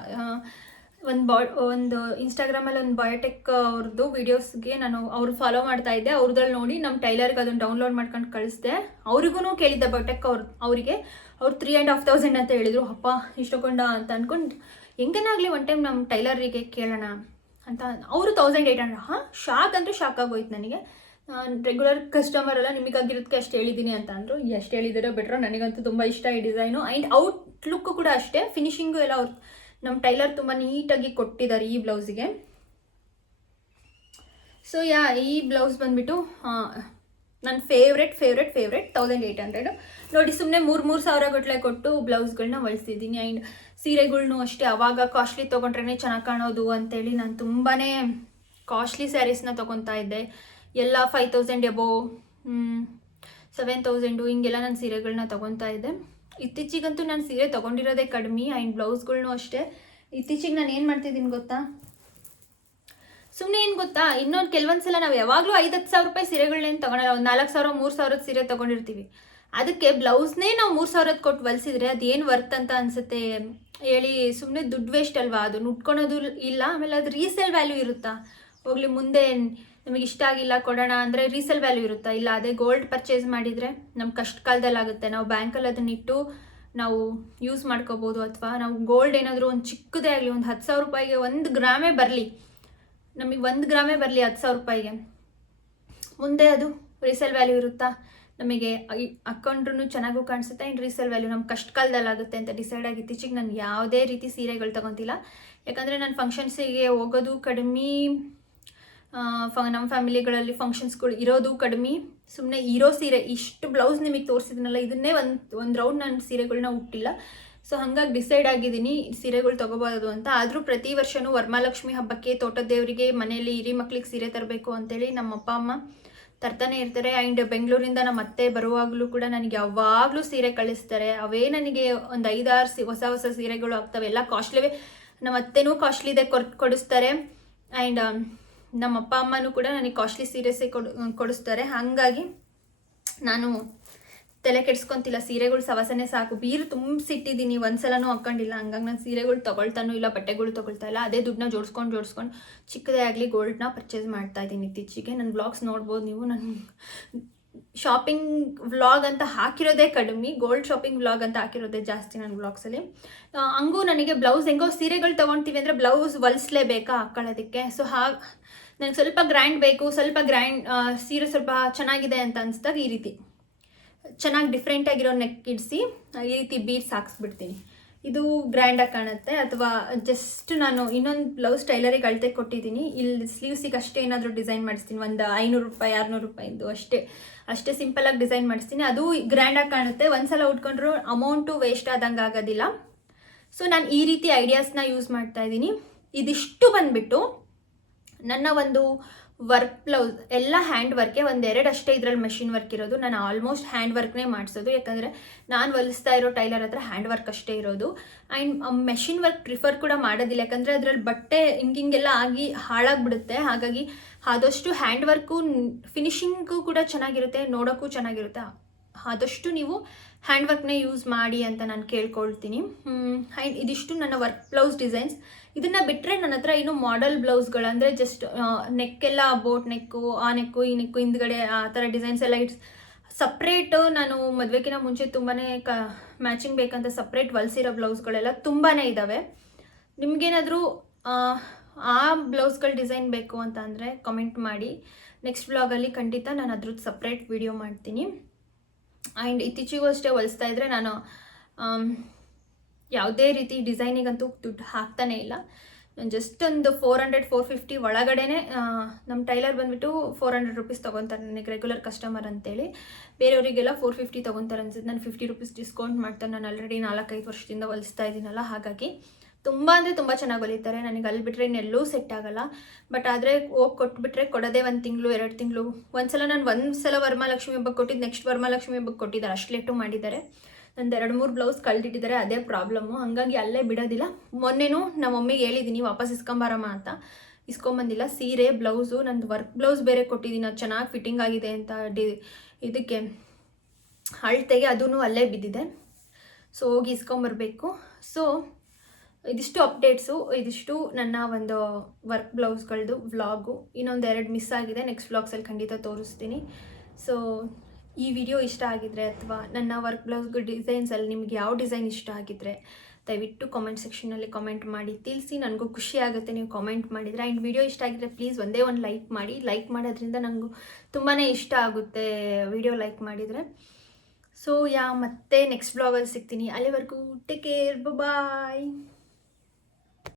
ಒಂದು ಬಾ, ಒಂದು ಇನ್ಸ್ಟಾಗ್ರಾಮಲ್ಲಿ ಒಂದು ಬಯೋಟೆಕ್ ಅವ್ರದ್ದು ವೀಡಿಯೋಸ್ಗೆ ನಾನು ಅವ್ರು ಫಾಲೋ ಮಾಡ್ತಾ ಇದ್ದೆ. ಅವ್ರದ್ರಲ್ಲಿ ನೋಡಿ ನಮ್ಮ ಟೈಲರ್ಗೆ ಅದನ್ನು ಡೌನ್ಲೋಡ್ ಮಾಡ್ಕೊಂಡು ಕಳಿಸ್ದೆ. ಅವ್ರಿಗೂ ಕೇಳಿದ್ದೆ ಬಯೋಟೆಕ್ ಅವ್ರು, ಅವರಿಗೆ. ಅವ್ರು ತ್ರೀ ಆ್ಯಂಡ್ ಹಾಫ್ ತೌಸಂಡ್ ಅಂತ ಹೇಳಿದರು. ಅಪ್ಪ, ಇಷ್ಟಕೊಂಡ ಅಂತ ಅಂದ್ಕೊಂಡು ಹೆಂಗೇನಾಗಲಿ ಒನ್ ಟೈಮ್ ನಮ್ಮ ಟೈಲರಿಗೆ ಕೇಳೋಣ. ಅಂತ ಅವರು ತೌಸಂಡ್ ಏಯ್ಟ್ ಹಂಡ್ರೆಡ್ ಹಾಂ? ಶಾಕ್ ಅಂದರೆ ಶಾಕ್ ಆಗೋಯ್ತು ನನಗೆ. ನಾನು ರೆಗ್ಯುಲರ್ ಕಸ್ಟಮರ್ ಅಲ್ಲ ನಿಮಗಾಗಿರೋದಕ್ಕೆ ಅಷ್ಟು ಹೇಳಿದ್ದೀನಿ ಅಂತ ಅಂದರು. ಎಷ್ಟು ಹೇಳಿದಿರೋ ಬೆಟ್ರೋ ನನಗಂತೂ ತುಂಬ ಇಷ್ಟ ಈ ಡಿಸೈನು ಆ್ಯಂಡ್ ಲುಕ್ ಕೂಡ ಅಷ್ಟೇ. ಫಿನಿಶಿಂಗು ಎಲ್ಲ ಅವ್ರು ನಮ್ಮ ಟೈಲರ್ ತುಂಬ ನೀಟಾಗಿ ಕೊಟ್ಟಿದ್ದಾರೆ ಈ ಬ್ಲೌಸಿಗೆ ಸೊ ಯಾ ಈ ಬ್ಲೌಸ್ ಬಂದುಬಿಟ್ಟು ನನ್ನ favourite favourite favourite thousand eight hundred ನೋಡಿ ಸುಮ್ಮನೆ ಮೂರು ಮೂರು ಸಾವಿರ ಗಟ್ಟಲೆ ಕೊಟ್ಟು ಬ್ಲೌಸ್ಗಳನ್ನ ಹೊಲಿಸಿದ್ದೀನಿ. ಆ್ಯಂಡ್ ಸೀರೆಗಳ್ನು ಅಷ್ಟೇ, ಅವಾಗ ಕಾಸ್ಟ್ಲಿ ತೊಗೊಂಡ್ರೇ ಚೆನ್ನಾಗಿ ಕಾಣೋದು ಅಂತೇಳಿ ನಾನು ತುಂಬಾ ಕಾಸ್ಟ್ಲಿ ಸ್ಯಾರೀಸ್ನ ತೊಗೊತಾ ಇದ್ದೆ. ಎಲ್ಲ five thousand above seven thousand ಹಿಂಗೆಲ್ಲ ನಾನು ಸೀರೆಗಳನ್ನ ತೊಗೊತಾ ಇದ್ದೆ. ಇತ್ತೀಚಿಗಂತೂ ನಾನು ಸೀರೆ ತೊಗೊಂಡಿರೋದೇ ಕಡಿಮೆ ಆ್ಯಂಡ್ ಬ್ಲೌಸ್ಗಳ್ನೂ ಅಷ್ಟೇ. ಇತ್ತೀಚಿಗೆ ನಾನು ಏನು ಮಾಡ್ತಿದ್ದೀನಿ ಗೊತ್ತಾ? ಸುಮ್ಮನೆ ಏನು ಗೊತ್ತಾ? ಇನ್ನೊಂದು ಕೆಲವೊಂದು ಸಲ ನಾವು ಯಾವಾಗಲೂ ಐದು ಹತ್ತು ಸಾವಿರ ರೂಪಾಯಿ ಸೀರೆಗಳನ್ನೇನು ತೊಗೊಳಲ್ಲ, ಒಂದು ನಾಲ್ಕು ಸಾವಿರ, ಮೂರು ಸಾವಿರದ ಸೀರೆ ತೊಗೊಂಡಿರ್ತೀವಿ. ಅದಕ್ಕೆ ಬ್ಲೌಸ್ನೇ ನಾವು ಮೂರು ಸಾವಿರದ ಕೊಟ್ಟು ಹೊಲಿಸಿದ್ರೆ ಅದೇನು ವರ್ತ್ ಅಂತ ಅನಿಸುತ್ತೆ ಹೇಳಿ ಸುಮ್ಮನೆ ದುಡ್ಡು ವೇಸ್ಟ್ ಅಲ್ವಾ? ಅದು ಉಟ್ಕೊಳೋದು ಇಲ್ಲ. ಆಮೇಲೆ ಅದು ರೀಸೇಲ್ ವ್ಯಾಲ್ಯೂ ಇರುತ್ತಾ? ಹೋಗ್ಲಿ, ಮುಂದೆ ನಮಗೆ ಇಷ್ಟ ಆಗಿಲ್ಲ, ಕೊಡೋಣ ಅಂದರೆ ರೀಸೇಲ್ ವ್ಯಾಲ್ಯೂ ಇರುತ್ತಾ? ಇಲ್ಲ, ಅದೇ ಗೋಲ್ಡ್ ಪರ್ಚೇಸ್ ಮಾಡಿದರೆ ನಮ್ಮ ಕಷ್ಟ ಕಾಲದಲ್ಲಿ ಆಗುತ್ತೆ. ನಾವು ಬ್ಯಾಂಕಲ್ಲಿ ಅದನ್ನ ಇಟ್ಟು ನಾವು ಯೂಸ್ ಮಾಡ್ಕೋಬೋದು ಅಥವಾ ನಾವು ಗೋಲ್ಡ್ ಏನಾದರೂ ಒಂದು ಚಿಕ್ಕದೇ ಆಗಲಿ, ಒಂದು ಹತ್ತು ಸಾವಿರ ರೂಪಾಯಿಗೆ ಒಂದು ಗ್ರಾಮೇ ಬರಲಿ. ನಮಗೆ ಒಂದು ಗ್ರಾಮೇ ಬರಲಿ ಹತ್ತು ಸಾವಿರ ರೂಪಾಯಿಗೆ. ಮುಂದೆ ಅದು ರೀಸೇಲ್ ವ್ಯಾಲ್ಯೂ ಇರುತ್ತಾ? ನಮಗೆ ಹಾಕೊಂಡ್ರು ಚೆನ್ನಾಗೂ ಕಾಣಿಸುತ್ತೆ, ಇನ್ ರೀಸೇಲ್ ವ್ಯಾಲ್ಯೂ ನಮ್ಮ ಕಷ್ಟ ಕಾಲದಲ್ಲಿ ಆಗುತ್ತೆ ಅಂತ ಡಿಸೈಡ್ ಆಗಿ ಇತ್ತೀಚೆಗೆ ನಾನು ಯಾವುದೇ ರೀತಿ ಸೀರೆಗಳು ತೊಗೊತಿಲ್ಲ. ಯಾಕಂದರೆ ನಾನು ಫಂಕ್ಷನ್ಸಿಗೆ ಹೋಗೋದು ಕಡಿಮೆ ಫ ನಮ್ಮ ಫ್ಯಾಮಿಲಿಗಳಲ್ಲಿ ಫಂಕ್ಷನ್ಸ್ಗಳು ಇರೋದು ಕಡಿಮೆ. ಸುಮ್ಮನೆ ಇರೋ ಸೀರೆ, ಇಷ್ಟು ಬ್ಲೌಸ್ ನಿಮಗೆ ತೋರಿಸಿದ್ನಲ್ಲ, ಇದನ್ನೇ ಒಂದು ಒಂದು ರೌಂಡ್ ನಾನು ಸೀರೆಗಳನ್ನ ಹುಟ್ಟಿಲ್ಲ ಸೊ ಹಾಗಾಗಿ ಡಿಸೈಡ್ ಆಗಿದ್ದೀನಿ ಸೀರೆಗಳು ತೊಗೋಬೋದು ಅಂತ. ಆದರೂ ಪ್ರತಿ ವರ್ಷವೂ ವರಮಹಾಲಕ್ಷ್ಮಿ ಹಬ್ಬಕ್ಕೆ ತೋಟದ ದೇವರಿಗೆ ಮನೆಯಲ್ಲಿ ಹಿರಿ ಮಕ್ಳಿಗೆ ಸೀರೆ ತರಬೇಕು ಅಂತೇಳಿ ನಮ್ಮ ಅಪ್ಪ ಅಮ್ಮ ತರ್ತಾನೆ ಇರ್ತಾರೆ. ಆ್ಯಂಡ್ ಬೆಂಗಳೂರಿಂದ ನಮ್ಮ ಅತ್ತೆ ಬರುವಾಗಲೂ ಕೂಡ ನನಗೆ ಯಾವಾಗಲೂ ಸೀರೆ ಕಳಿಸ್ತಾರೆ. ಅವೇ ನನಗೆ ಒಂದು ಐದಾರು ಸಿ, ಹೊಸ ಹೊಸ ಸೀರೆಗಳು ಆಗ್ತವೆ. ಎಲ್ಲ ಕಾಸ್ಟ್ಲಿವೇ. ನಮ್ಮ ಅತ್ತೆನೂ ಕಾಸ್ಟ್ಲಿದೆ ಕೊಡ್, ಕೊಡಿಸ್ತಾರೆ. ಆ್ಯಂಡ್ ನಮ್ಮ ಅಪ್ಪ ಅಮ್ಮನೂ ಕೂಡ ನನಗೆ ಕಾಸ್ಟ್ಲಿ ಸೀರೆಸೇ ಕೊಡು, ಕೊಡಿಸ್ತಾರೆ. ಹಾಗಾಗಿ ನಾನು ತಲೆ ಕೆಡ್ಸ್ಕೊಂತಿಲ್ಲ, ಸೀರೆಗಳು ಸವಸನೆ ಸಾಕು. ಬೀರು ತುಂಬಿಸಿಟ್ಟಿದ್ದೀನಿ, ಒಂದ್ಸಲನೂ ಹಾಕೊಂಡಿಲ್ಲ ಹಂಗಾಗಿ ನಾನು ಸೀರೆಗಳು ತೊಗೊಳ್ತಾನೂ ಇಲ್ಲ, ಬಟ್ಟೆಗಳು ತೊಗೊಳ್ತಾ ಇಲ್ಲ, ಅದೇ ದುಡ್ಡನ್ನ ಜೋಡಿಸ್ಕೊಂಡು ಜೋಡಿಸ್ಕೊಂಡು ಚಿಕ್ಕದೇ ಆಗಲಿ ಗೋಲ್ಡ್ನ ಪರ್ಚೇಸ್ ಮಾಡ್ತಾ ಇದ್ದೀನಿ ಇತ್ತೀಚೆಗೆ. ನನ್ನ ಬ್ಲಾಗ್ಸ್ ನೋಡ್ಬೋದು ನೀವು. ನನ್ನ ಶಾಪಿಂಗ್ ವ್ಲಾಗ್ ಅಂತ ಹಾಕಿರೋದೇ ಕಡಿಮೆ. ಗೋಲ್ಡ್ ಶಾಪಿಂಗ್ ವ್ಲಾಗ್ ಅಂತ ಹಾಕಿರೋದೇ ಜಾಸ್ತಿ ನನ್ನ ವ್ಲಾಗ್ಸಲ್ಲಿ ಹಂಗೂ ನನಗೆ ಬ್ಲೌಸ್ ಹೆಂಗೋ ಸೀರೆಗಳು ತೊಗೊಳ್ತೀವಿ ಅಂದರೆ ಬ್ಲೌಸ್ ಹೊಲಿಸ್ಲೇಬೇಕಾ ಹಾಕ್ಕೊಳ್ಳೋದಕ್ಕೆ ಸೊ ಹಾಗೆ ನನಗೆ ಸ್ವಲ್ಪ ಗ್ರ್ಯಾಂಡ್ ಬೇಕು, ಸ್ವಲ್ಪ ಗ್ರ್ಯಾಂಡ್ ಸೀರೆ ಸ್ವಲ್ಪ ಚೆನ್ನಾಗಿದೆ ಅಂತ ಅನಿಸ್ದಾಗ ಈ ರೀತಿ. ಚೆನ್ನಾಗಿ ಡಿಫ್ರೆಂಟ್ ಆಗಿರೋ ನೆಕ್ ಇಡಿಸಿ ಈ ರೀತಿ ಬೀಡ್ಸ್ ಹಾಕ್ಸ್ಬಿಡ್ತೀನಿ. ಇದು ಗ್ರ್ಯಾಂಡಾಗಿ ಕಾಣುತ್ತೆ. ಅಥವಾ ಜಸ್ಟ್ ನಾನು ಇನ್ನೊಂದು ಬ್ಲೌಸ್ ಟೈಲರಿಗೆ ಅಳತೆ ಕೊಟ್ಟಿದ್ದೀನಿ. ಇಲ್ಲಿ ಸ್ಲೀವ್ಸಿಗೆ ಅಷ್ಟೇ ಏನಾದರೂ ಡಿಸೈನ್ ಮಾಡಿಸ್ತೀನಿ. ಒಂದು ಐನೂರು ರೂಪಾಯಿ, ಆರುನೂರು ರೂಪಾಯಿದು ಅಷ್ಟೇ. ಅಷ್ಟೇ ಸಿಂಪಲಾಗಿ ಡಿಸೈನ್ ಮಾಡಿಸ್ತೀನಿ. ಅದು ಗ್ರ್ಯಾಂಡಾಗಿ ಕಾಣುತ್ತೆ. ಒಂದ್ಸಲ ಉಟ್ಕೊಂಡ್ರು ಅಮೌಂಟು ವೇಸ್ಟ್ ಆದಂಗೆ ಆಗೋದಿಲ್ಲ. ಸೊ ನಾನು ಈ ರೀತಿ ಐಡಿಯಾಸ್ನ ಯೂಸ್ ಮಾಡ್ತಾ ಇದ್ದೀನಿ. ಇದಿಷ್ಟು ಬಂದುಬಿಟ್ಟು ನನ್ನ ಒಂದು ವರ್ಕ್ ಬ್ಲೌಸ್ ಎಲ್ಲ ಹ್ಯಾಂಡ್ ವರ್ಕೆ ಒಂದೆರಡು ಅಷ್ಟೇ ಇದರಲ್ಲಿ ಮಷಿನ್ ವರ್ಕ್ ಇರೋದು. ನಾನು ಆಲ್ಮೋಸ್ಟ್ ಹ್ಯಾಂಡ್ ವರ್ಕ್ನೇ ಮಾಡಿಸೋದು. ಯಾಕಂದರೆ ನಾನು ಹೊಲಿಸ್ತಾ ಇರೋ ಟೈಲರ್ ಹತ್ರ ಹ್ಯಾಂಡ್ ವರ್ಕ್ ಅಷ್ಟೇ ಇರೋದು. ಆ್ಯಂಡ್ ಮೆಷಿನ್ ವರ್ಕ್ ಪ್ರಿಫರ್ ಕೂಡ ಮಾಡೋದಿಲ್ಲ. ಯಾಕಂದರೆ ಅದರಲ್ಲಿ ಬಟ್ಟೆ ಹಿಂಗಿಂಗೆಲ್ಲ ಆಗಿ ಹಾಳಾಗ್ಬಿಡುತ್ತೆ. ಹಾಗಾಗಿ ಆದಷ್ಟು ಹ್ಯಾಂಡ್ ವರ್ಕು ಫಿನಿಶಿಂಗು ಕೂಡ ಚೆನ್ನಾಗಿರುತ್ತೆ. ನೋಡೋಕ್ಕೂ ಚೆನ್ನಾಗಿರುತ್ತೆ. ಆದಷ್ಟು ನೀವು ಹ್ಯಾಂಡ್ ವರ್ಕ್ನೇ ಯೂಸ್ ಮಾಡಿ ಅಂತ ನಾನು ಕೇಳ್ಕೊಳ್ತೀನಿ. ಆ್ಯಂಡ್ ಇದಿಷ್ಟು ನನ್ನ ವರ್ಕ್ ಬ್ಲೌಸ್ ಡಿಸೈನ್ಸ್ ಇದನ್ನು ಬಿಟ್ಟರೆ ನನ್ನ ಹತ್ರ ಇನ್ನು ಮಾಡೆಲ್ ಬ್ಲೌಸ್ಗಳು ಅಂದ್ರೆ ಜಸ್ಟ್ ನೆಕ್ಕೆಲ್ಲ ಬೋಟ್ ನೆಕ್ಕು ಆ ನೆಕ್ಕು ಈ ನೆಕ್ಕು ಹಿಂದ್ಗಡೆ ಆ ಥರ ಡಿಸೈನ್ಸ್ ಎಲ್ಲ ಇಟ್ಸ್ ಸಪ್ರೇಟ್ ನಾನು ಮದುವೆಗಿನ ಮುಂಚೆ ತುಂಬಾ ಕ ಮ್ಯಾಚಿಂಗ್ ಬೇಕಂತ ಸಪ್ರೇಟ್ ಹೊಲ್ಸಿರೋ ಬ್ಲೌಸ್ಗಳೆಲ್ಲ ತುಂಬಾ ಇದ್ದಾವೆ ನಿಮಗೇನಾದರೂ, ಆ ಬ್ಲೌಸ್ಗಳ ಡಿಸೈನ್ ಬೇಕು ಅಂತ ಅಂದರೆ ಕಮೆಂಟ್ ಮಾಡಿ. ನೆಕ್ಸ್ಟ್ ಬ್ಲಾಗಲ್ಲಿ ಖಂಡಿತ ನಾನು ಅದ್ರದ್ದು ಸಪ್ರೇಟ್ ವಿಡಿಯೋ ಮಾಡ್ತೀನಿ. ಆ್ಯಂಡ್ ಇತ್ತೀಚೆಗೂ ಅಷ್ಟೇ ಹೊಲಿಸ್ತಾ ಇದ್ದರೆ ನಾನು ಯಾವುದೇ ರೀತಿ ಡಿಸೈನಿಗಂತೂ ದುಡ್ಡು ಹಾಕ್ತಾನೇ ಇಲ್ಲ. ಜಸ್ಟ್ ಒಂದು ಫೋರ್ ಹಂಡ್ರೆಡ್ ಫೋರ್ ಫಿಫ್ಟಿ ಒಳಗಡೆನೆ ನಮ್ಮ ಟೈಲರ್ ಬಂದುಬಿಟ್ಟು ಫೋರ್ ಹಂಡ್ರೆಡ್ ರುಪೀಸ್ ತೊಗೊತಾರೆ ನನಗೆ ರೆಗ್ಯುಲರ್ ಕಸ್ಟಮರ್ ಅಂತೇಳಿ. ಬೇರೆಯವರಿಗೆಲ್ಲ ಫೋರ್ ಫಿಫ್ಟಿ ತೊಗೊತಾರೆ ಅನ್ಸುತ್ತೆ. ನಾನು ಫಿಫ್ಟಿ ರುಪೀಸ್ ಡಿಸ್ಕೌಂಟ್ ಮಾಡ್ತಾರೆ ನಾನು ಆಲ್ರೆಡಿ ನಾಲ್ಕೈದು ವರ್ಷದಿಂದ ಹೊಲಿಸ್ತಾ ಇದ್ದೀನಲ್ಲ ಹಾಗಾಗಿ ತುಂಬ ಅಂದರೆ ತುಂಬ ಚೆನ್ನಾಗಿ ಹೊಲಿತಾರೆ. ನನಗೆ ಅಲ್ಲಿ ಬಿಟ್ಟರೆ ಇನ್ನೆಲ್ಲೂ ಸೆಟ್ ಆಗಲ್ಲ. ಬಟ್ ಆದರೆ ಹೋಗಿ ಕೊಟ್ಬಿಟ್ರೆ ಕೊಡೋದೇ ಒಂದು ತಿಂಗಳು, ಎರಡು ತಿಂಗಳು ಒಂದು ಸಲ ನಾನು ಒಂದು ಸಲ ವರಮಹಾಲಕ್ಷ್ಮಿ ಹಬ್ಬಕ್ಕೆ ಕೊಟ್ಟಿದ್ದು ನೆಕ್ಸ್ಟ್ ವರಮಹಾಲಕ್ಷ್ಮಿ ಹಬ್ಬಕ್ಕೆ ಕೊಟ್ಟಿದ್ದಾರೆ. ಅಷ್ಟು ಲೇಟು ಮಾಡಿದ್ದಾರೆ. ನಂದು ಎರಡು ಮೂರು ಬ್ಲೌಸ್ ಕಳ್ದಿಟ್ಟಿದ್ದಾರೆ, ಅದೇ ಪ್ರಾಬ್ಲಮ್ಮು ಹಾಗಾಗಿ ಅಲ್ಲೇ ಬಿಡೋದಿಲ್ಲ. ಮೊನ್ನೆನೂ ನಮ್ಮ ಮಮ್ಮಿಗೆ ಹೇಳಿದ್ದೀನಿ ವಾಪಸ್ ಇಸ್ಕೊಂಬಾರಮ್ಮ ಅಂತ. ಇಸ್ಕೊಂಬಂದಿಲ್ಲ, ಸೀರೆ, ಬ್ಲೌಸು, ನಂದು ವರ್ಕ್ ಬ್ಲೌಸ್ ಬೇರೆ ಕೊಟ್ಟಿದ್ದೀನಿ ಅದು ಚೆನ್ನಾಗಿ ಫಿಟ್ಟಿಂಗ್ ಆಗಿದೆ ಅಂತ ಡಿ, ಇದಕ್ಕೆ ಅಳತೆಗೆ ಅದೂ ಅಲ್ಲೇ ಬಿದ್ದಿದೆ. ಸೊ, ಹೋಗಿ ಇಸ್ಕೊಂಬರ್ಬೇಕು. ಸೊ, ಇದಿಷ್ಟು ಅಪ್ಡೇಟ್ಸು, ಇದಿಷ್ಟು ನನ್ನ ಒಂದು ವರ್ಕ್ ಬ್ಲೌಸ್ಗಳದ್ದು ವ್ಲಾಗು. ಇನ್ನೊಂದು ಎರಡು ಮಿಸ್ ಆಗಿದೆ, ನೆಕ್ಸ್ಟ್ ವ್ಲಾಗ್ಸಲ್ಲಿ ಖಂಡಿತ ತೋರಿಸ್ತೀನಿ. ಸೊ ಈ ವಿಡಿಯೋ ಇಷ್ಟ ಆಗಿದ್ರೆ ಅಥವಾ ನನ್ನ ವರ್ಕ್ ಬ್ಲೌಸ್ಗೆ ಡಿಸೈನ್ಸಲ್ಲಿ ನಿಮ್ಗೆ ಯಾವ ಡಿಸೈನ್ ಇಷ್ಟ ಆಗಿದ್ರೆ, ದಯವಿಟ್ಟು ಕಾಮೆಂಟ್ ಸೆಕ್ಷನಲ್ಲಿ ಕಾಮೆಂಟ್ ಮಾಡಿ. ತಿಳಿಸಿ, ನನಗೂ ಖುಷಿ ಆಗುತ್ತೆ ನೀವು ಕಾಮೆಂಟ್ ಮಾಡಿದರೆ. ಆ್ಯಂಡ್ ವಿಡಿಯೋ ಇಷ್ಟ ಆಗಿದ್ರೆ ಪ್ಲೀಸ್ ಒಂದೇ ಒಂದು ಲೈಕ್ ಮಾಡಿ. ಲೈಕ್ ಮಾಡೋದ್ರಿಂದ ನನಗೂ ತುಂಬಾ ಇಷ್ಟ ಆಗುತ್ತೆ ವಿಡಿಯೋ ಲೈಕ್ ಮಾಡಿದರೆ. ಸೊ ಯಾ ಮತ್ತೆ ನೆಕ್ಸ್ಟ್ ಬ್ಲಾಗಲ್ಲಿ ಸಿಗ್ತೀನಿ. ಅಲ್ಲಿವರೆಗೂ ಟೇಕ್ ಕೇರ್ ಬಾಯ್